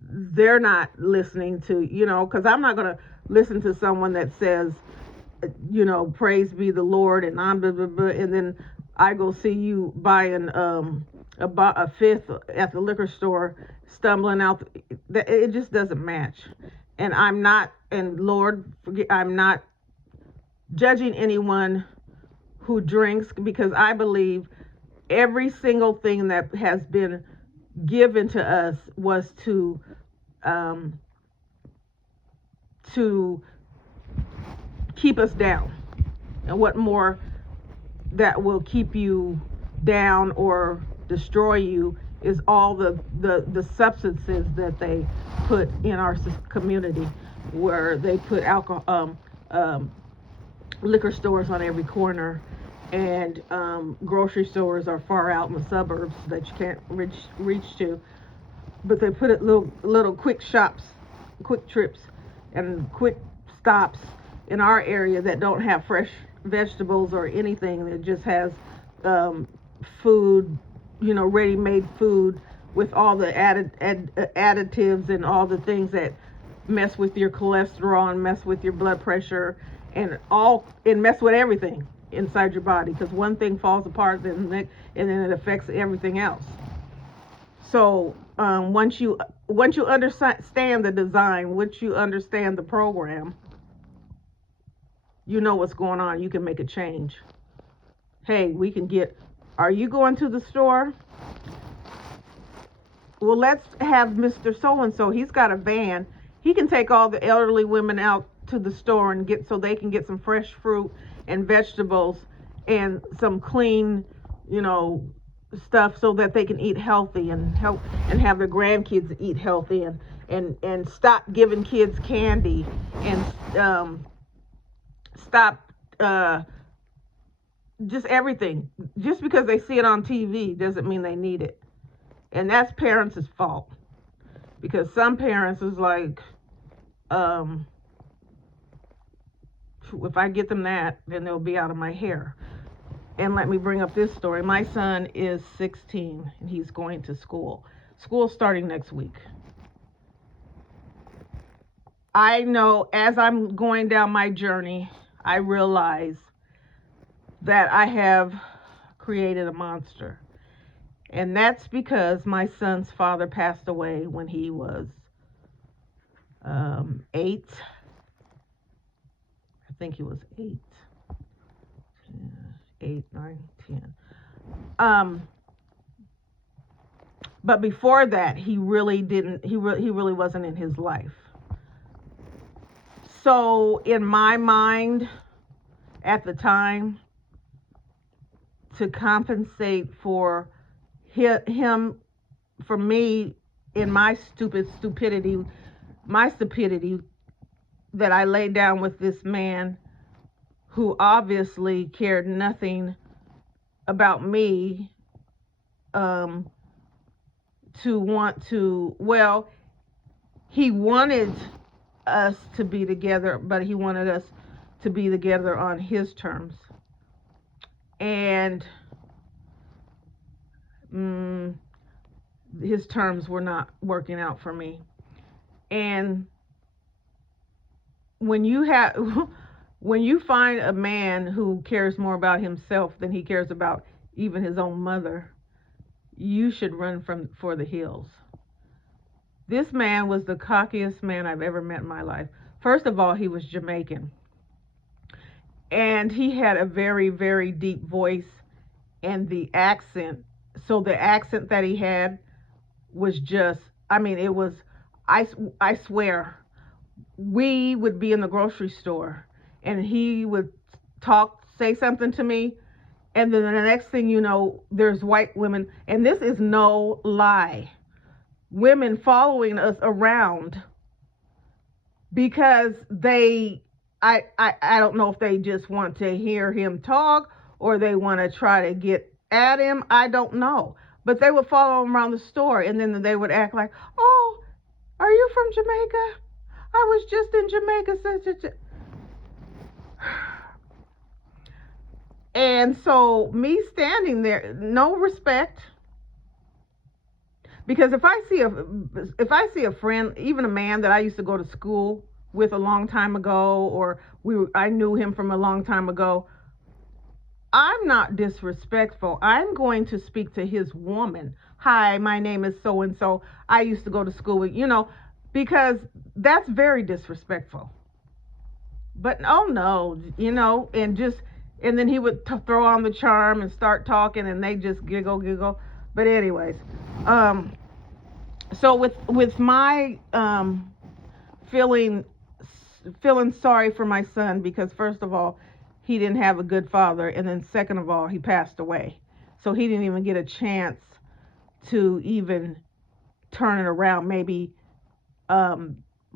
they're not listening to. Because I'm not going to listen to someone that says, praise be the Lord, and I'm blah, blah, blah, and then I go see you buying a fifth at the liquor store, stumbling out. It just doesn't match. And Lord, I'm not judging anyone who drinks because I believe every single thing that has been given to us was to keep us down. And what more that will keep you down or destroy you is all the substances that they put in our community, where they put alcohol, liquor stores on every corner, and grocery stores are far out in the suburbs that you can't reach to. But they put it little quick shops, quick trips, and quick stops in our area that don't have fresh vegetables or anything. It just has food, ready-made food with all the additives and all the things that mess with your cholesterol and mess with your blood pressure and mess with everything inside your body, because one thing falls apart and then it affects everything else. So once you understand the design, once you understand the program, you know what's going on. You can make a change. Hey, we can get. Are you going to the store? Well, let's have Mr. So and so. He's got a van. He can take all the elderly women out to the store and get so they can get some fresh fruit and vegetables and some clean, you know, stuff so that they can eat healthy and help and have their grandkids eat healthy and stop giving kids candy and stop just everything. Just because they see it on TV doesn't mean they need it. And that's parents' fault. Because some parents is like, if I get them that, then they'll be out of my hair. And let me bring up this story. My son is 16 and he's going to school. School's starting next week. I know as I'm going down my journey, I realize that I have created a monster. And that's because my son's father passed away when he was 8. I think he was 8. 8, 9, 10. But before that, he really wasn't in his life. So in my mind, at the time, to compensate for him, for me, in my stupidity, that I laid down with this man who obviously cared nothing about me, he wanted us to be together, but he wanted us to be together on his terms. And his terms were not working out for me. And when you find a man who cares more about himself than he cares about even his own mother, you should run for the hills. This man was the cockiest man I've ever met in my life. First of all, he was Jamaican. And he had a very, very deep voice, and the accent. So the accent that he had was just, it was, I swear, we would be in the grocery store and he would say something to me, and then the next thing you know, there's white women, and this is no lie, women following us around because I don't know if they just want to hear him talk or they want to try to get at him. I don't know. But they would follow him around the store, and then they would act like, "Oh, are you from Jamaica? I was just in Jamaica." And so me standing there, no respect. Because if I see a friend, even a man that I used to go to school with a long time ago, or I knew him from a long time ago, I'm not disrespectful. I'm going to speak to his woman. Hi, my name is so and so. I used to go to school with, because that's very disrespectful. But oh no, and then he would throw on the charm and start talking, and they just giggle. But anyways, so with my feeling sorry for my son, because first of all, he didn't have a good father, and then second of all, he passed away. So he didn't even get a chance to even turn it around, maybe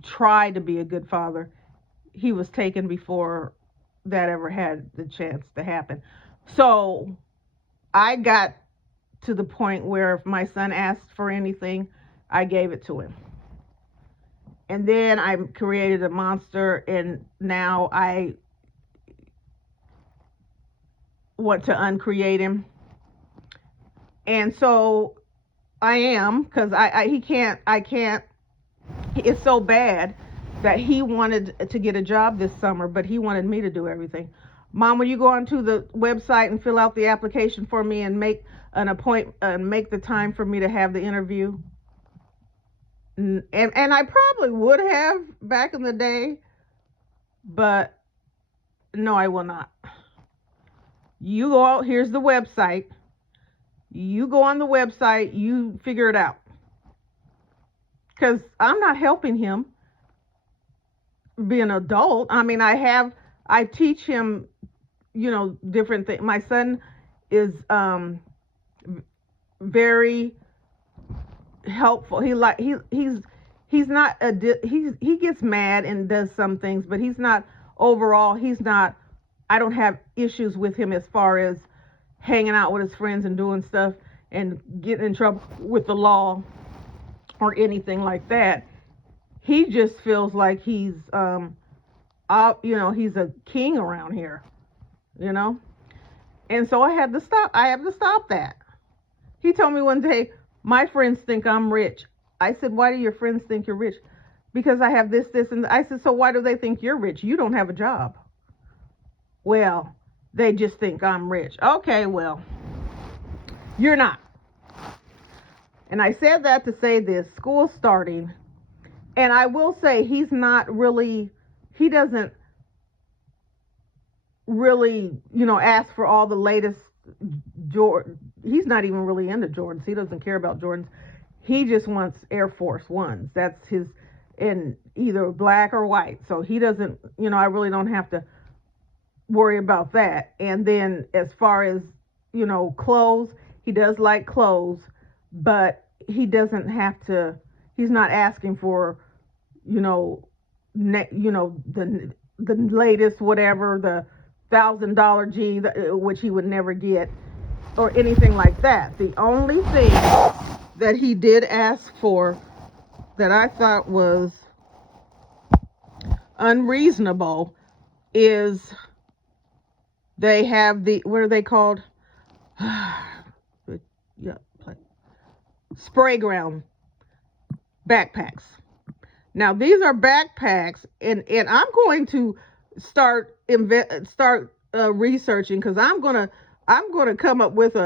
try to be a good father. He was taken before that ever had the chance to happen. So I got to the point where if my son asked for anything, I gave it to him. And then I created a monster, and now I want to uncreate him. And so I am, because I can't, it's so bad that he wanted to get a job this summer, but he wanted me to do everything. Mom, will you go onto the website and fill out the application for me and make an appointment, make the time for me to have the interview. And I probably would have back in the day, but no, I will not. You go out, here's the website. You go on the website, you figure it out. Because I'm not helping him be an adult. I mean, I teach him, different things. My son is very helpful. He's not he gets mad and does some things, but he's not overall. He's not. I don't have issues with him as far as hanging out with his friends and doing stuff and getting in trouble with the law or anything like that. He just feels like he's he's a king around here, and so I have to stop that. He told me one day, my friends think I'm rich. I said, why do your friends think you're rich? Because I have this, and I said, so why do they think you're rich? You don't have a job. Well, they just think I'm rich. Okay, well, you're not. And I said that to say this, school's starting, and I will say he doesn't really, ask for all the latest Jordan. He's not even really into Jordans. He doesn't care about Jordans. He just wants Air Force Ones. That's his, in either black or white. So he doesn't, I really don't have to worry about that. And then as far as, clothes, he does like clothes, but he doesn't have to, he's not asking for, the latest whatever, the $1,000 G, which he would never get, or anything like that. The only thing that he did ask for that I thought was unreasonable is they have what are they called? Yeah, spray ground backpacks. Now these are backpacks, and I'm going to start researching, because I'm gonna come up with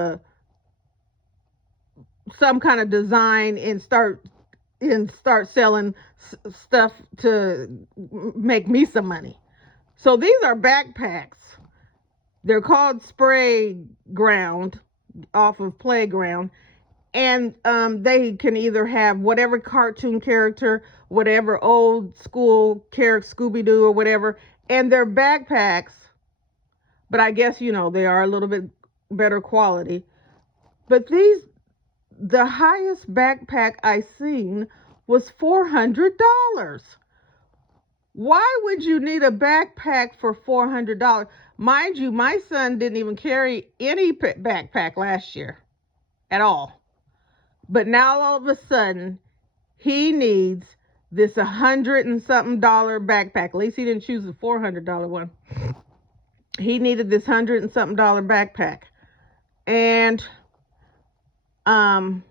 some kind of design and start selling stuff to make me some money. So these are backpacks. They're called spray ground, off of Playground, and they can either have whatever cartoon character, whatever old school character, Scooby-Doo or whatever, and they're backpacks. But I guess they are a little bit better quality. But the highest backpack I seen was $400. Why would you need a backpack for $400? Mind you, my son didn't even carry any backpack last year at all. But now all of a sudden, he needs this $100 and something backpack. At least he didn't choose the $400 one. He needed this $100 and something backpack. And I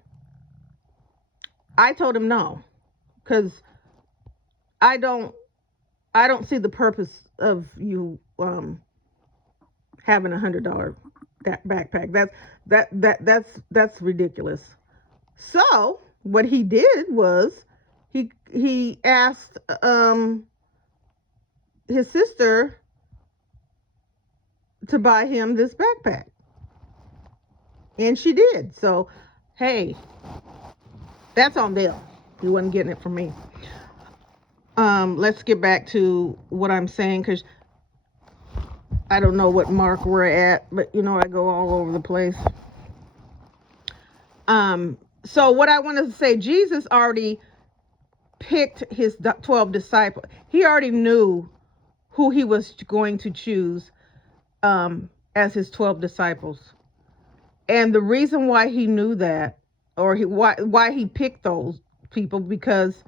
told him no, because I don't see the purpose of you having $100 backpack. That's ridiculous. So what he did was he asked his sister to buy him this backpack, and she did. So hey, that's on them. He wasn't getting it from me. Let's get back to what I'm saying, because I don't know what mark we're at, but I go all over the place. So what I wanted to say, Jesus already picked his 12 disciples. He already knew who he was going to choose as his 12 disciples. And the reason why he knew that, or why he picked those people, because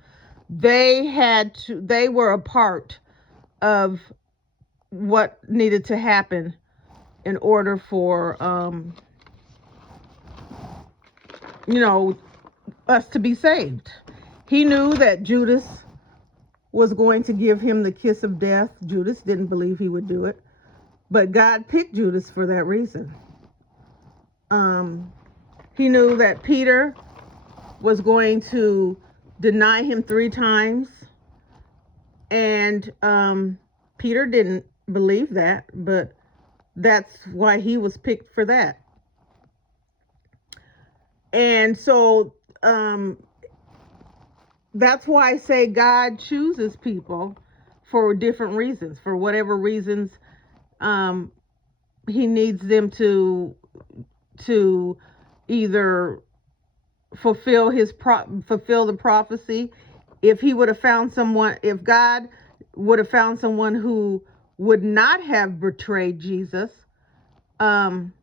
they were a part of what needed to happen in order for us to be saved. He knew that Judas was going to give him the kiss of death. Judas didn't believe he would do it, but God picked Judas for that reason. He knew that Peter was going to deny him 3 times. And Peter didn't believe that, but that's why he was picked for that. And so that's why I say God chooses people for different reasons, for whatever reasons he needs them to either fulfill fulfill the prophecy. If he would have found someone, if God would have found someone who would not have betrayed Jesus, then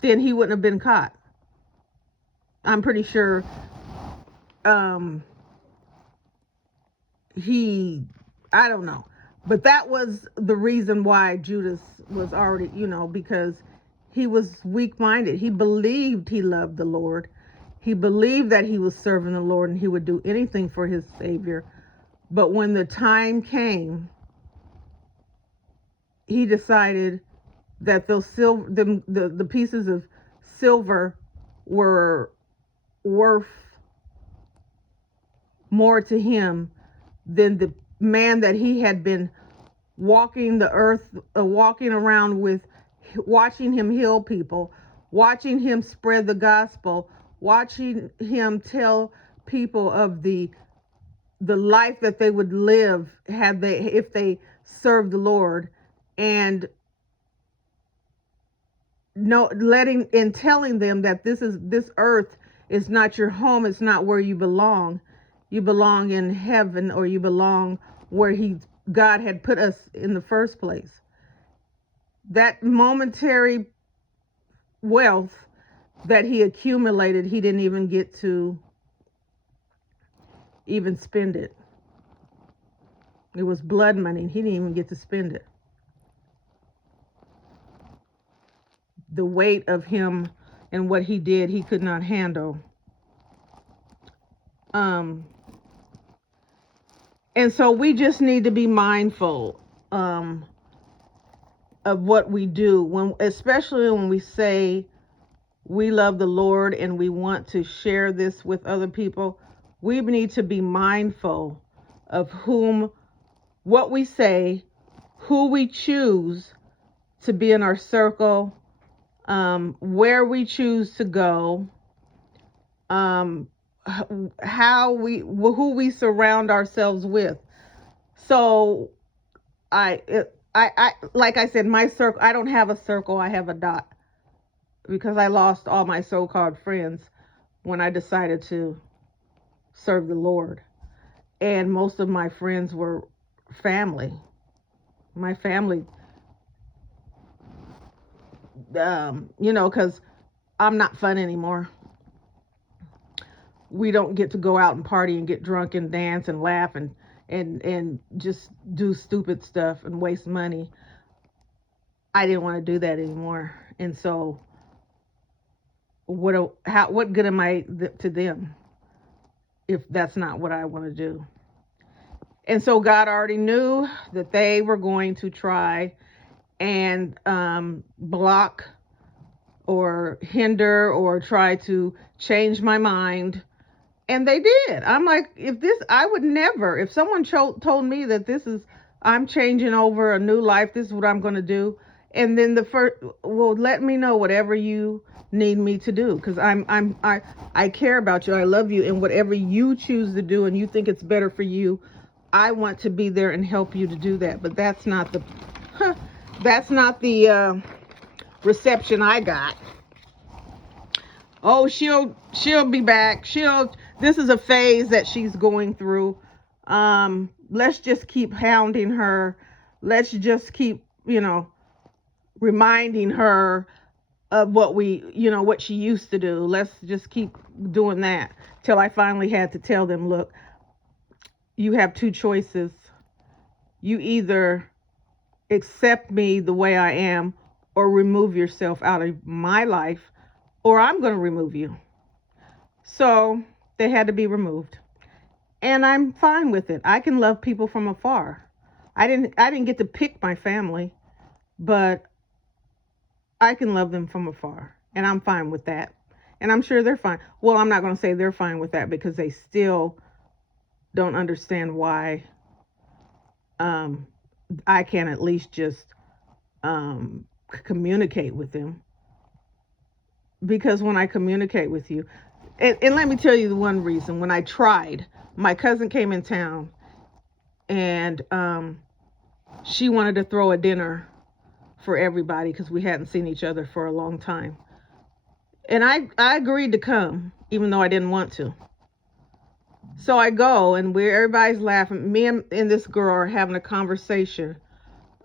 he wouldn't have been caught. I'm pretty sure I don't know. But that was the reason why Judas was already, because he was weak-minded. He believed he loved the Lord. He believed that he was serving the Lord and he would do anything for his Savior. But when the time came, he decided that those the pieces of silver were worth more to him than the man that he had been walking the earth, walking around with, watching him heal people, watching him spread the gospel, watching him tell people of the life that they would live if they served the Lord, and telling them that this earth is not your home, it's not where you belong. You belong in heaven, or you belong where God had put us in the first place. That momentary wealth that he accumulated, he didn't even get to even spend it. It was blood money. He didn't even get to spend it. The weight of him and what he did, he could not handle. And so we just need to be mindful of what we do, especially when we say we love the Lord and we want to share this with other people. We need to be mindful of what we say, who we choose to be in our circle, where we choose to go, who we surround ourselves with. So I like I said, my circle, I don't have a circle, I have a dot, because I lost all my so-called friends when I decided to serve the Lord. And most of my friends were family. My family, because I'm not fun anymore. We don't get to go out and party and get drunk and dance and laugh and just do stupid stuff and waste money. I didn't want to do that anymore. And so what good am I to them if that's not what I want to do? And so God already knew that they were going to try and block or hinder or try to change my mind. And they did. I'm like, I would never, if someone told me that I'm changing over a new life, this is what I'm going to do. And then let me know whatever you need me to do. Because I care about you. I love you. And whatever you choose to do and you think it's better for you, I want to be there and help you to do that. But that's not the reception I got. Oh, she'll be back. This is a phase that she's going through. Let's just keep hounding her. Let's just keep, reminding her of what she used to do. Let's just keep doing that till I finally had to tell them, look, you have 2 choices. You either accept me the way I am or remove yourself out of my life, or I'm going to remove you. So they had to be removed. And I'm fine with it. I can love people from afar. I didn't get to pick my family, but I can love them from afar. And I'm fine with that. And I'm sure they're fine. Well, I'm not going to say they're fine with that because they still don't understand why um, I can at least just communicate with them. Because when I communicate with you, and let me tell you the one reason. When I tried, my cousin came in town and she wanted to throw a dinner for everybody because we hadn't seen each other for a long time. And I agreed to come, even though I didn't want to. So I go, and where everybody's laughing. Me and this girl are having a conversation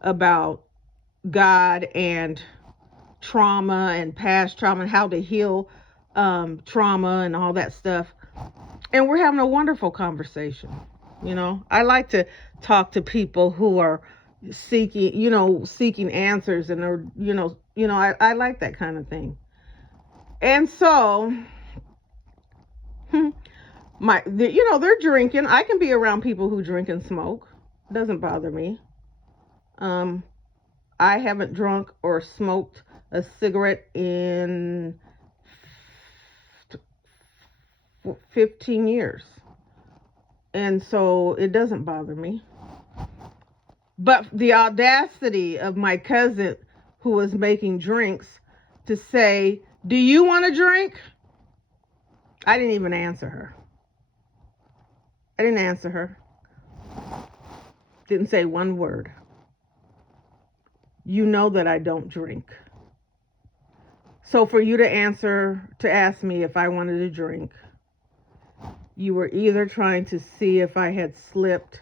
about God and trauma and past trauma and how to heal trauma and all that stuff. And we're having a wonderful conversation. I like to talk to people who are seeking answers, and are, I like that kind of thing. And so, they're drinking. I can be around people who drink and smoke. It doesn't bother me. Um, I haven't drunk or smoked a cigarette in 15 years. And so it doesn't bother me. But the audacity of my cousin who was making drinks to say, "Do you want a drink?" I didn't even answer her. I didn't answer her. Didn't say one word. You know that I don't drink. So for you to ask me if I wanted a drink, you were either trying to see if I had slipped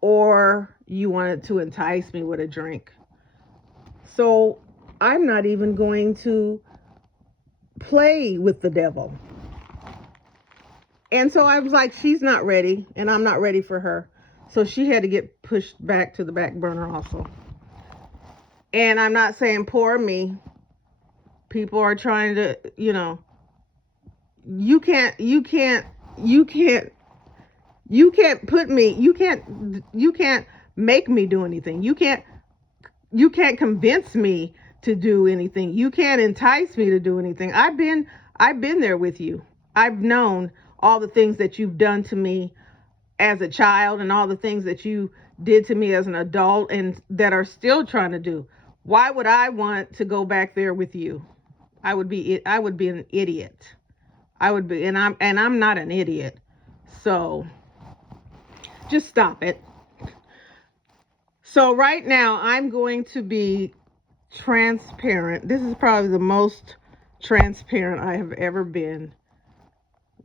or you wanted to entice me with a drink. So I'm not even going to play with the devil. And so I was like, she's not ready, and I'm not ready for her. So she had to get pushed back to the back burner also. And I'm not saying poor me. People are trying to, you can't put me, you can't make me do anything. You can't convince me to do anything. You can't entice me to do anything. I've been there with you. I've known all the things that you've done to me as a child and all the things that you did to me as an adult and that are still trying to do. Why would I want to go back there with you? I would be an idiot. I would be, and I'm not an idiot. So just stop it. So right now I'm going to be transparent. This is probably the most transparent I have ever been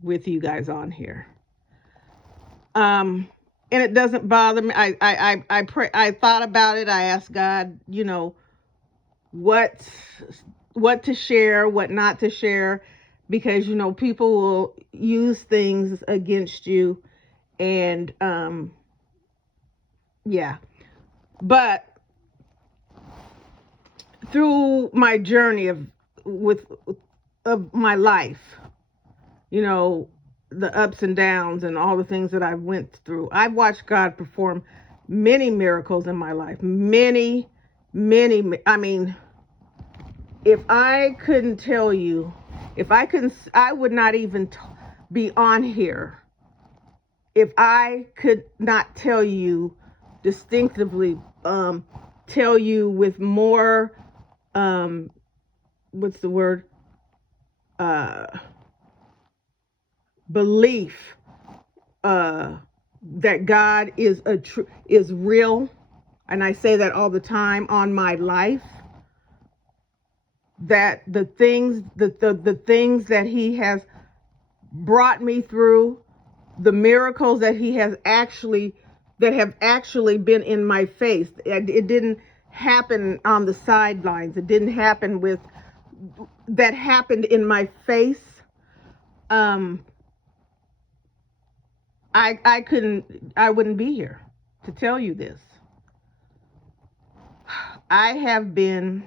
with you guys on here. And it doesn't bother me. I pray. I thought about it. I asked God, what what to share, what not to share, because people will use things against you, and yeah. But through my journey of my life, you know, the ups and downs and all the things that I went through, I've watched God perform many miracles in my life. Many, many. I mean, if I couldn't tell you, if I couldn't, I would not even be on here if I could not tell you distinctively, tell you with more, what's the word? Uh, Belief, that God is real, and I say that all the time on my life. That the things the things that He has brought me through, the miracles that He has that have actually been in my face. It didn't happen on the sidelines. It didn't happen that happened in my face. I wouldn't be here to tell you this. I have been,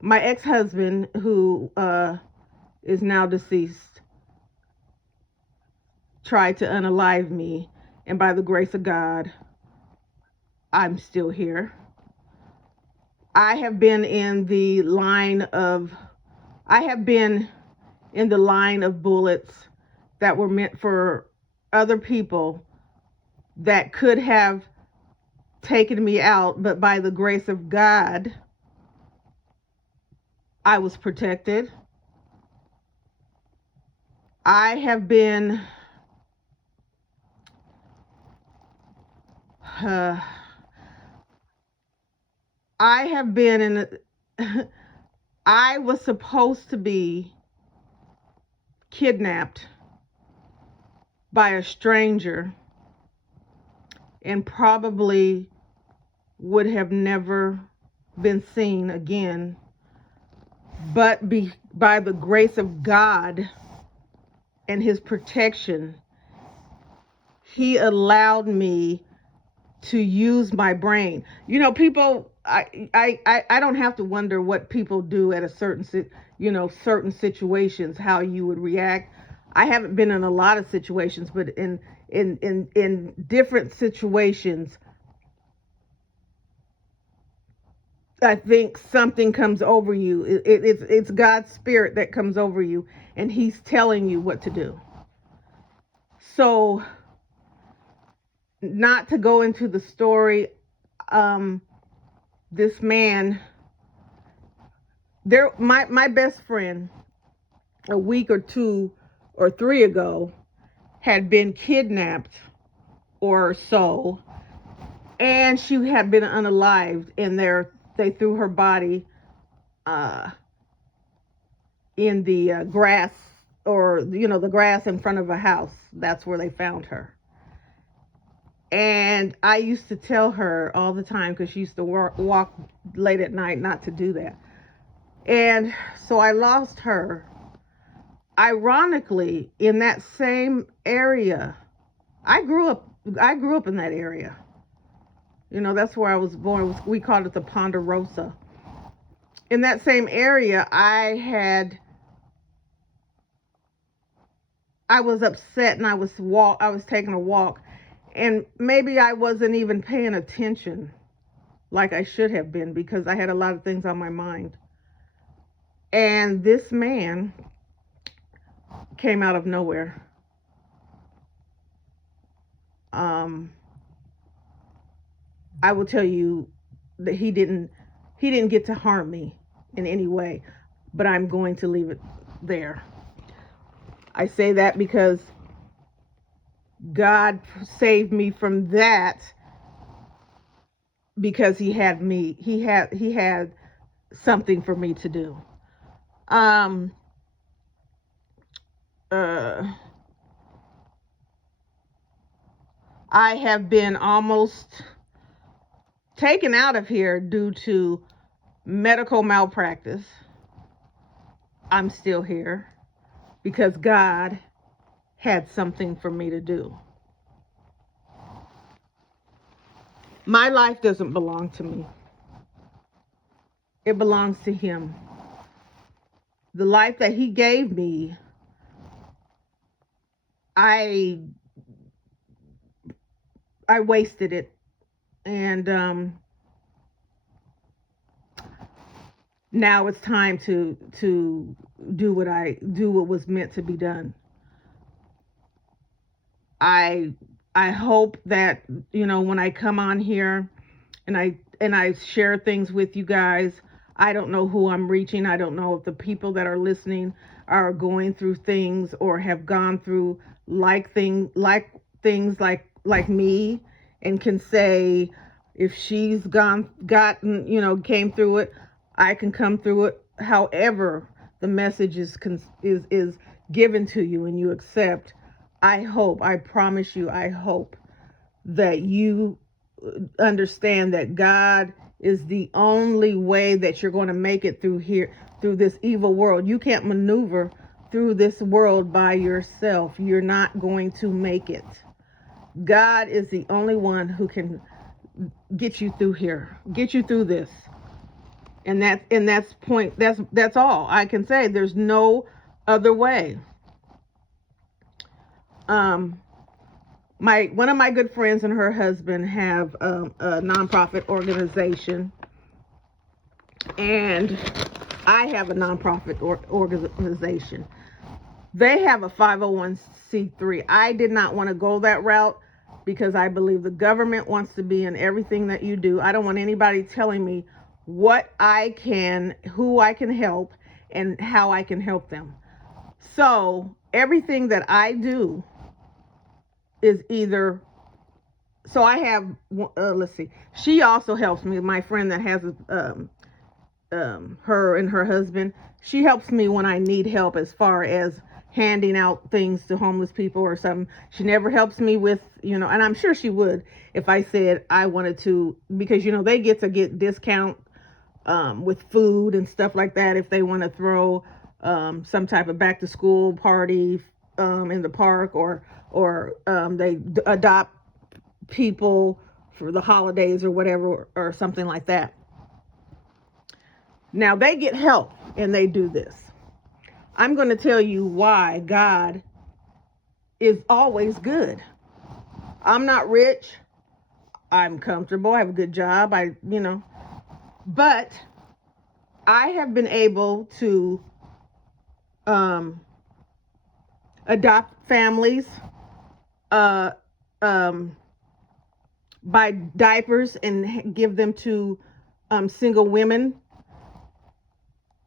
my ex-husband, who is now deceased, tried to unalive me, and by the grace of God, I'm still here. I have been in the line of I have been in the line of bullets that were meant for other people that could have taken me out, but by the grace of God, I was protected. I have been uh, I have been in a, I was supposed to be kidnapped by a stranger and probably would have never been seen again, but by the grace of God and his protection, he allowed me to use my brain. You know, people, I don't have to wonder what people do at a certain situations, how you would react. I haven't been in a lot of situations, but in different situations, I think something comes over you. It's God's spirit that comes over you, and he's telling you what to do. So, not to go into the story, um, this man, my best friend, a week or two or three ago, had been kidnapped or so, and she had been unalived, and they threw her body uh, in the grass, or the grass in front of a house. That's where they found her. And I used to tell her all the time, because she used to walk late at night, not to do that. And so I lost her. Ironically, in that same area, I grew up in that area. That's where I was born. We called it the Ponderosa. In that same area, I was upset, and I was taking a walk, and maybe I wasn't even paying attention like I should have been, because I had a lot of things on my mind. And this man came out of nowhere. I will tell you that he didn't get to harm me in any way, but I'm going to leave it there. I say that because God saved me from that, because he had something for me to do. Um uh I have been almost taken out of here due to medical malpractice. I'm still here because God had something for me to do. My life doesn't belong to me. It belongs to him. The life that he gave me, I wasted it. And now it's time to do what was meant to be done. I hope that when I come on here and I share things with you guys, I don't know who I'm reaching. I don't know if the people that are listening are going through things or have gone through things like me, and can say, if she's came through it, I can come through it. However, the message is given to you and you accept. I promise you, I hope that you understand that God is the only way that you're going to make it through this evil world. You can't maneuver through this world by yourself. You're not going to make it. God is the only one who can get you through here, get you through this. And that's all I can say. There's no other way. One of my good friends and her husband have a nonprofit organization, and I have a nonprofit organization. They have a 501c3. I did not want to go that route because I believe the government wants to be in everything that you do. I don't want anybody telling me what I can, who I can help, and how I can help them. So everything that I do is either, so I have, let's see, she also helps me, my friend that has her and her husband, she helps me when I need help as far as handing out things to homeless people or something. She never helps me with, and I'm sure she would if I said I wanted to, because they get discount with food and stuff like that if they want to throw some type of back to school party in the park, or they adopt people for the holidays or whatever, or something like that. Now they get help and they do this. I'm going to tell you why God is always good. I'm not rich. I'm comfortable. I have a good job. But I have been able to adopt families, buy diapers and give them to single women,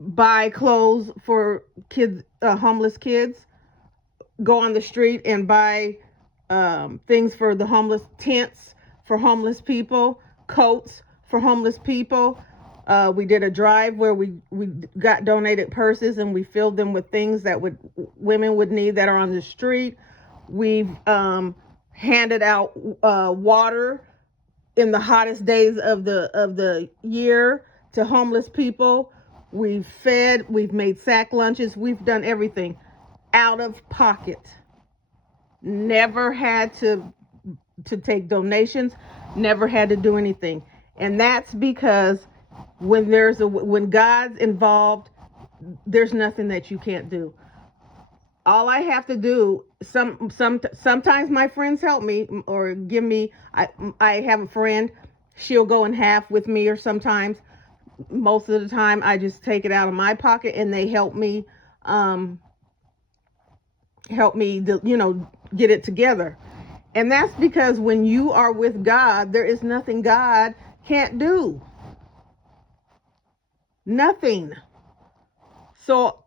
buy clothes for kids, homeless kids, go on the street and buy things for the homeless, tents for homeless people, coats for homeless people. We did a drive where we got donated purses and we filled them with things that women would need that are on the street. We've handed out water in the hottest days of the year to homeless people. We've fed, we've made sack lunches, we've done everything out of pocket. Never had to take donations, never had to do anything. And that's because when God's involved, there's nothing that you can't do. All I have to do, sometimes my friends help me or give me, I have a friend, she'll go in half with me, or sometimes, most of the time, I just take it out of my pocket and they help me get it together. And that's because when you are with God, there is nothing God can't do. Nothing. So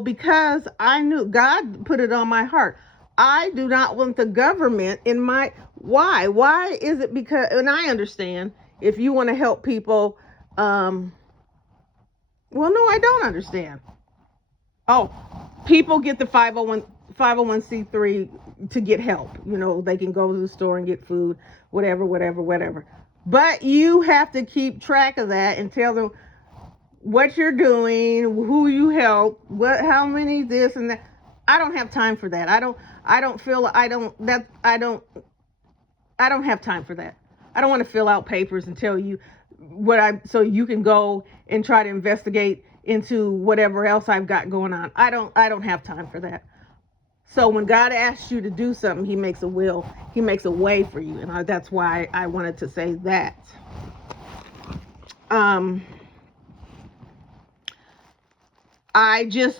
because I knew God put it on my heart, I do not want the government in my, why is it? Because, and I understand if you want to help people, well, no, I don't understand. Oh, people get the 501c3 to get help. They can go to the store and get food, whatever. But you have to keep track of that and tell them what you're doing, who you help, how many this and that. I don't have time for that. I don't have time for that. I don't want to fill out papers and tell you so you can go and try to investigate into whatever else I've got going on. I don't have time for that. So when God asks you to do something, he makes a will, he makes a way for you. And that's why I wanted to say that. I just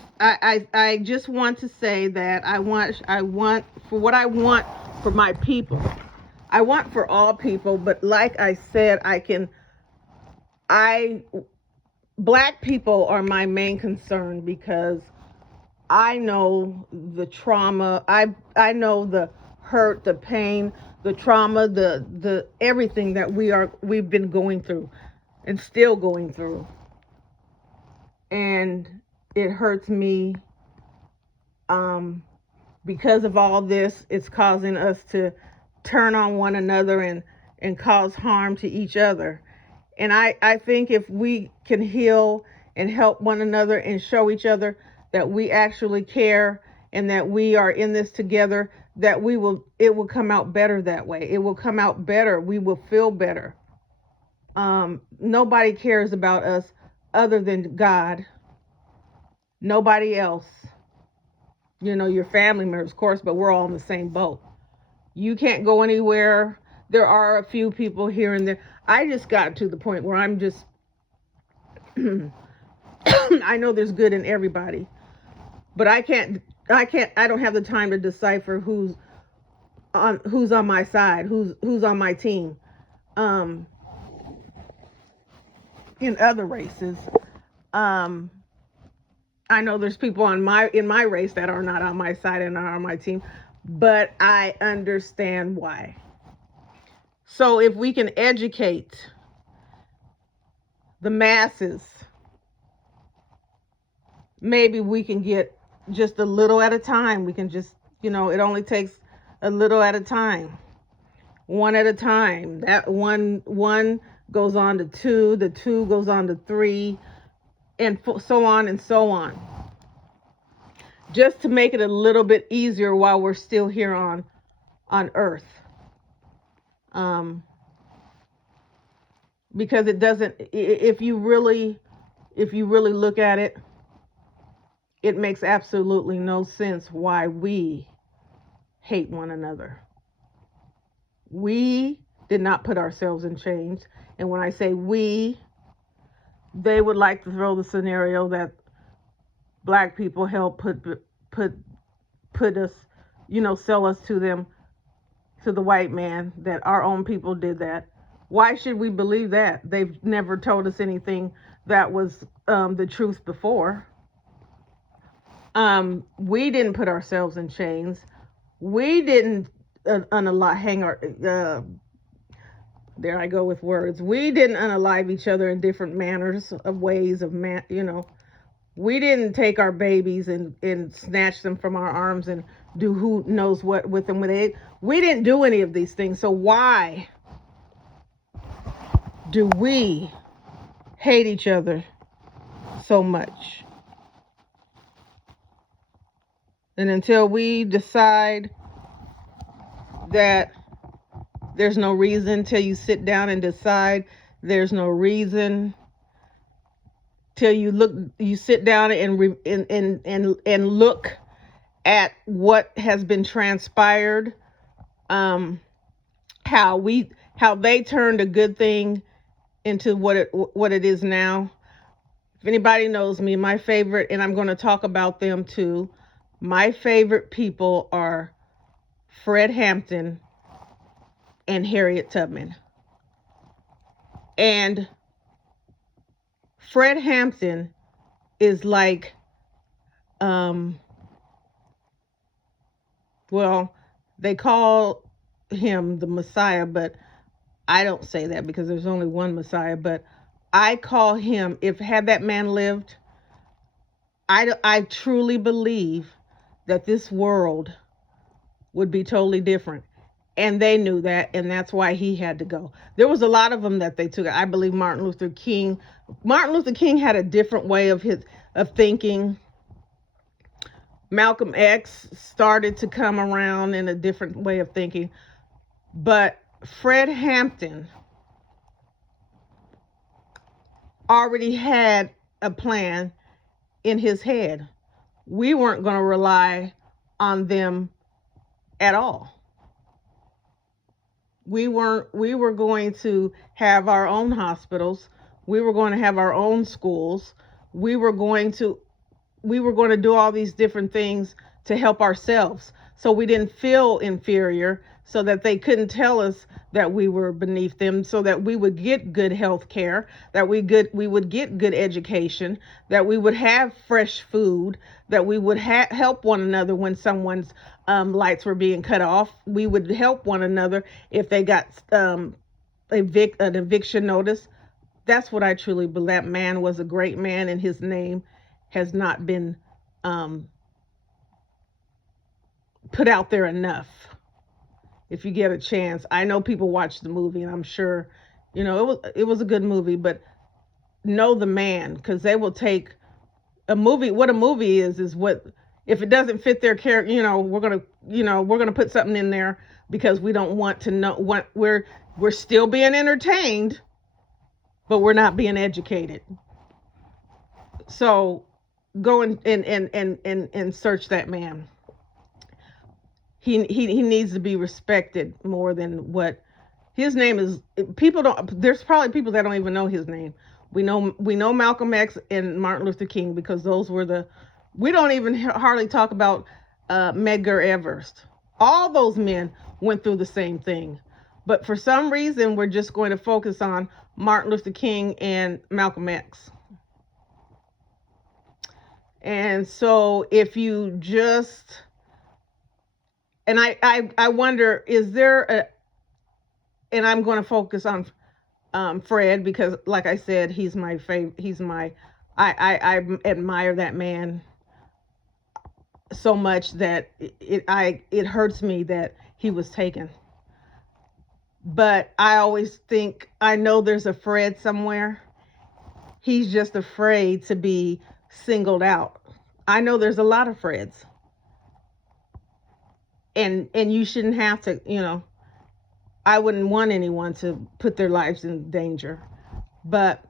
want to say that I want for what I want for my people. I want for all people, but like I said, Black people are my main concern because I know the trauma. I know the hurt, the pain, the trauma, the everything that we've been going through and still going through. And it hurts me because of all this. It's causing us to turn on one another and cause harm to each other. And I think if we can heal and help one another and show each other that we actually care and that we are in this together, that it will come out better that way. It will come out better. We will feel better. Nobody cares about us other than God. Nobody else. Your family members, of course, but we're all in the same boat. You can't go anywhere. There are a few people here and there. I just got to the point where I'm just I know there's good in everybody, but I don't have the time to decipher who's on my side, who's on my team. Um, in other races, um, I know there's people in my race that are not on my side and are on my team, but I understand why. So if we can educate the masses, maybe we can get just a little at a time. We can just, it only takes a little at a time, one at a time. That one goes on to two, the two goes on to three, and so on and so on. Just to make it a little bit easier while we're still here on Earth. Because it doesn't, if you really look at it, it makes absolutely no sense why we hate one another. We did not put ourselves in chains. And when I say we, they would like to throw the scenario that black people helped put us, sell us to them, to the white man, that our own people did that. Why should we believe that? They've never told us anything that was the truth before. We didn't put ourselves in chains. We didn't hang our, there I go with words. We didn't unalive each other in different manners of ways of we didn't take our babies and snatch them from our arms and do who knows what with them. We didn't do any of these things. So why do we hate each other so much? And until we decide that there's no reason, till you sit down and decide there's no reason, till you sit down and look at what has been transpired, how they turned a good thing into what it is now. If anybody knows me, my favorite, and I'm going to talk about them too, my favorite people are Fred Hampton and Harriet Tubman. And Fred Hampton is like, well, they call him the Messiah, but I don't say that because there's only one Messiah. But I call him, if had that man lived, I truly believe that this world would be totally different. And they knew that, and that's why he had to go. There was a lot of them that they took. I believe Martin Luther King had a different way of thinking. Malcolm X started to come around in a different way of thinking. But Fred Hampton already had a plan in his head. We weren't going to rely on them at all. We were going to have our own hospitals. We were going to have our own schools. We were going to do all these different things to help ourselves, so we didn't feel inferior, so that they couldn't tell us that we were beneath them, so that we would get good health care, that we would get good education, that we would have fresh food, that we would help one another when someone's lights were being cut off. We would help one another if they got an eviction notice. That's what I truly believe. That man was a great man, and his name has not been put out there enough. If you get a chance, I know people watch the movie, and I'm sure, it was a good movie, but know the man, because they will take a movie. What a movie is what, if it doesn't fit their character, we're gonna put something in there because we don't want to know what we're still being entertained, but we're not being educated. So go and search that man. He needs to be respected more than what his name is. People don't. There's probably people that don't even know his name. We know Malcolm X and Martin Luther King because those were the. We don't even hardly talk about Medgar Evers. All those men went through the same thing, but for some reason we're just going to focus on Martin Luther King and Malcolm X. And so if you just, and I wonder, is there a, and I'm going to focus on Fred because, like I said, he's my favorite. I admire that man so much that it hurts me that he was taken. But I always think I know there's a Fred somewhere. He's just afraid to be singled out. I know there's a lot of Freds, and you shouldn't have to. I wouldn't want anyone to put their lives in danger. But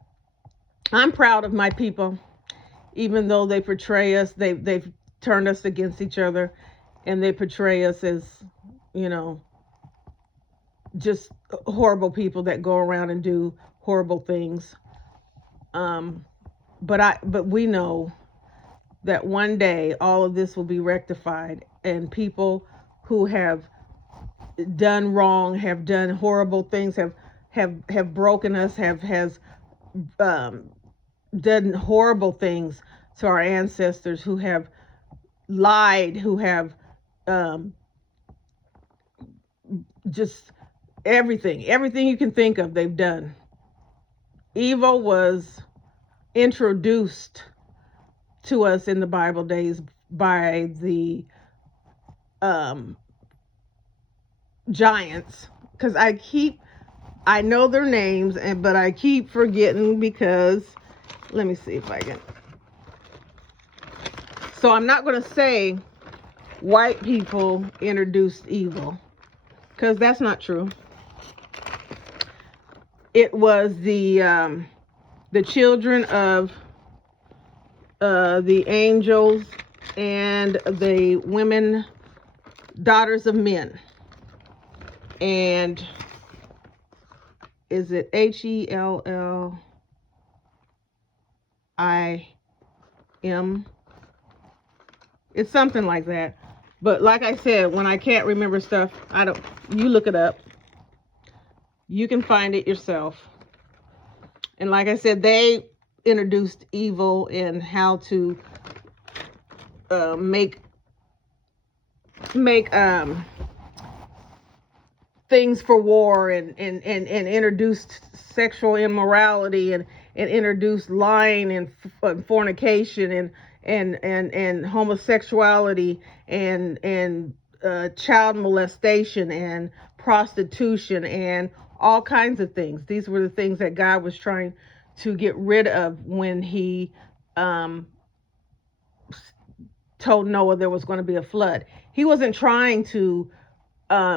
I'm proud of my people, even though they portray us. They've turned us against each other, and they portray us as, you know, just horrible people that go around and do horrible things. But we know that one day all of this will be rectified, and people who have done wrong, have done horrible things, have broken us, has um, done horrible things to our ancestors, who have lied, who have um, just everything you can think of, they've done. Evil was introduced to us in the Bible days by the um, giants, because I know their names, but I keep forgetting because let me see if I can. So I'm not going to say white people introduced evil, because that's not true. It was the children of the angels and the women, daughters of men. And is it HELLIM? It's something like that. But like I said, when I can't remember stuff, you look it up. You can find it yourself. And like I said, they introduced evil and how to make things for war, and introduced sexual immorality, and introduced lying, and fornication, and homosexuality, and child molestation, and prostitution, and all kinds of things. These were the things that God was trying to get rid of when he told Noah there was going to be a flood. He wasn't trying to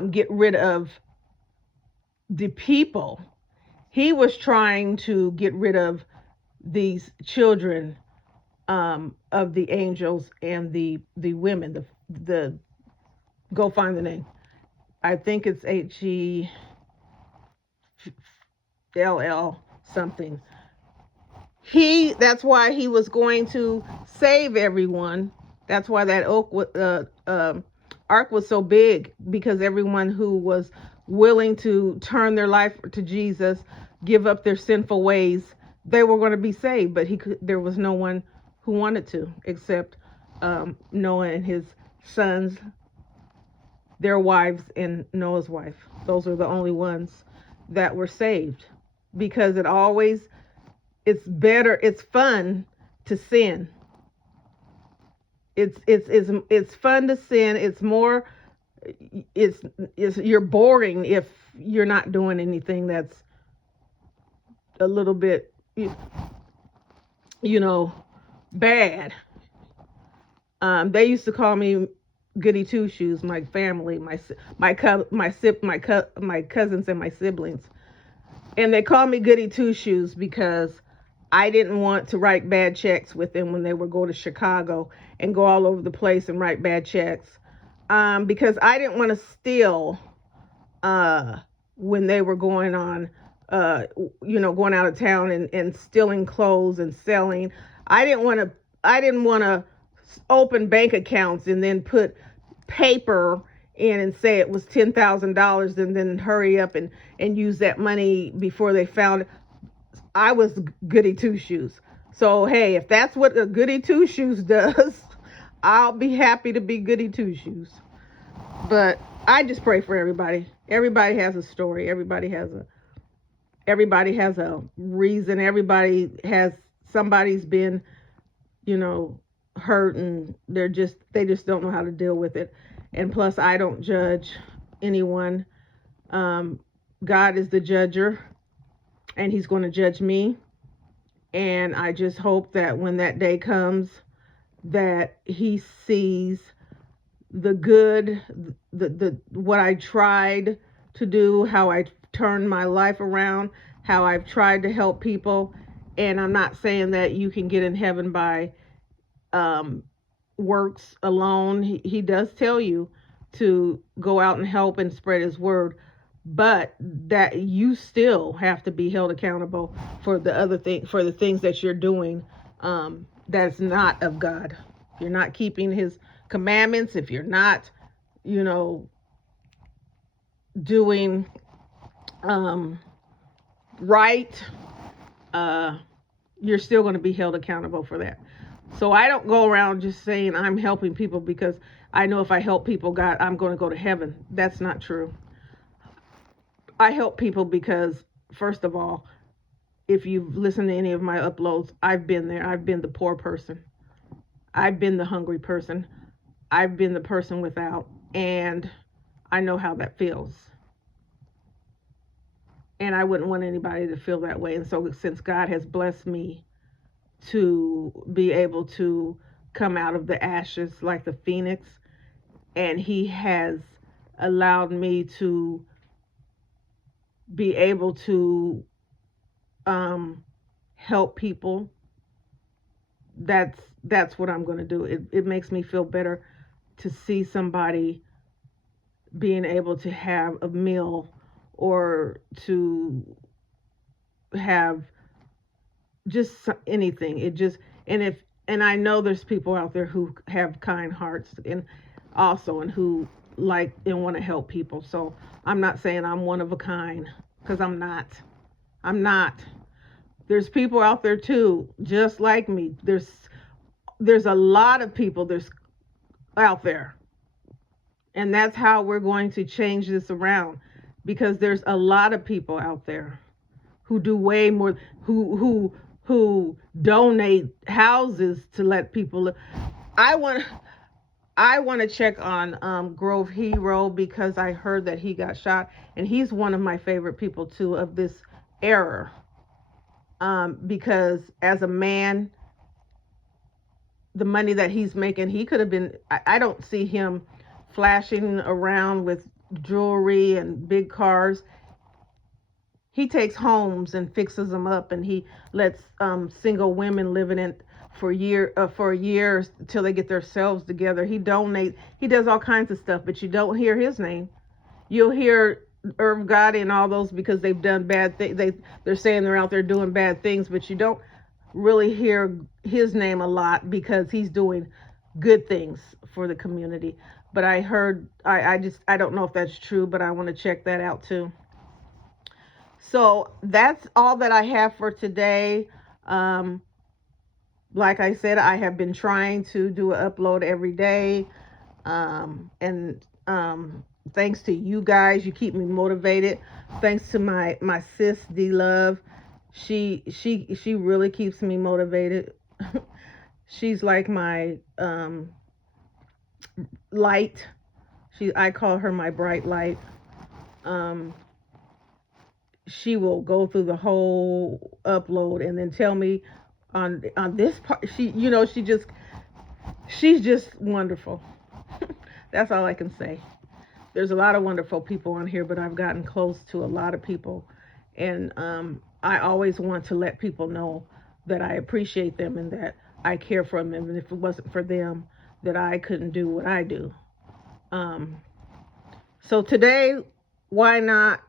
get rid of the people. He was trying to get rid of these children of the angels and the women. The go find the name. I think it's HELL something. That's why he was going to save everyone. That's why that ark was so big, because everyone who was willing to turn their life to Jesus, give up their sinful ways, they were going to be saved. But there was no one who wanted to, except Noah and his sons, their wives, and Noah's wife. Those are the only ones that were saved, because it's fun to sin. It's fun to sin. You're boring if you're not doing anything that's a little bit, bad. They used to call me goody two shoes. My family, my cousins and my siblings, and they called me goody two shoes because I didn't want to write bad checks with them when they would go to Chicago and go all over the place and write bad checks, because I didn't want to steal when they were going on going out of town and stealing clothes and selling. I didn't want to open bank accounts and then put paper in and say it was $10,000 and then hurry up and use that money before they found it. I was goody two shoes. So hey, if that's what a goody two shoes does, I'll be happy to be goody two shoes. But I just pray for everybody. Everybody has a story. Everybody has a reason. Somebody's been, you know, hurt, and they just don't know how to deal with it. And plus, I don't judge anyone. Um, God is the judger, and He's going to judge me. And I just hope that when that day comes, that He sees the good, the what I tried to do, how I turned my life around, how I've tried to help people. And I'm not saying that you can get in heaven by um, works alone. He does tell you to go out and help and spread His word, but that you still have to be held accountable for the things that you're doing, that's not of God. If you're not keeping His commandments, if you're not, you know, doing right, uh, you're still going to be held accountable for that. So I don't go around just saying I'm helping people because I know if I help people, God, I'm going to go to heaven. That's not true. I help people because, first of all, if you've listened to any of my uploads, I've been there. I've been the poor person. I've been the hungry person. I've been the person without. And I know how that feels. And I wouldn't want anybody to feel that way. And so since God has blessed me to be able to come out of the ashes like the phoenix, and He has allowed me to be able to help people, that's what I'm going to do. It makes me feel better to see somebody being able to have a meal or to have just anything. It just and I know there's people out there who have kind hearts and who like and want to help people. So I'm not saying I'm one of a kind, because I'm not. I'm not. There's people out there too, just like me. There's a lot of people there's out there. And that's how we're going to change this around, because there's a lot of people out there who do way more, who donate houses to let people live. I want I want to check on Grove Hero, because I heard that he got shot, and he's one of my favorite people too of this era. Because as a man, the money that he's making, he could have been. I don't see him flashing around with jewelry and big cars. He takes homes and fixes them up, and he lets single women live in it for years till they get themselves together. He donates. He does all kinds of stuff, but you don't hear his name. You'll hear Irv Gotti and all those because they've done bad things. They're saying they're out there doing bad things, but you don't really hear his name a lot because he's doing good things for the community. But I heard, I don't know if that's true, but I want to check that out too. So that's all that I have for today. Um, like I said, I have been trying to do an upload every day. And thanks to you guys, you keep me motivated. Thanks to my sis D Love, she really keeps me motivated. She's like my light. I call her my bright light. Um, she will go through the whole upload and then tell me on this part. She's just wonderful. That's all I can say. There's a lot of wonderful people on here, but I've gotten close to a lot of people, and I always want to let people know that I appreciate them and that I care for them, and if it wasn't for them, that I couldn't do what I do. So today, why not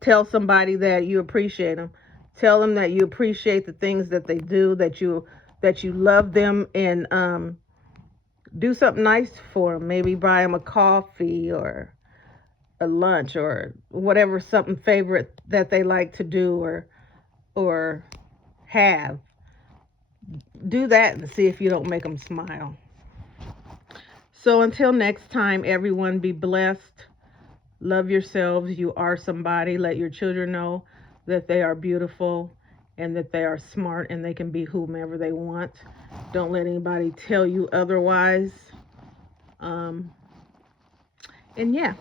Tell somebody that you appreciate them. Tell them that you appreciate the things that they do, that you love them, and do something nice for them. Maybe buy them a coffee or a lunch or whatever, something favorite that they like to do or have. Do that and see if you don't make them smile. So until next time, everyone, be blessed. Love yourselves. You are somebody. Let your children know that they are beautiful and that they are smart and they can be whomever they want. Don't let anybody tell you otherwise. Um, and yeah.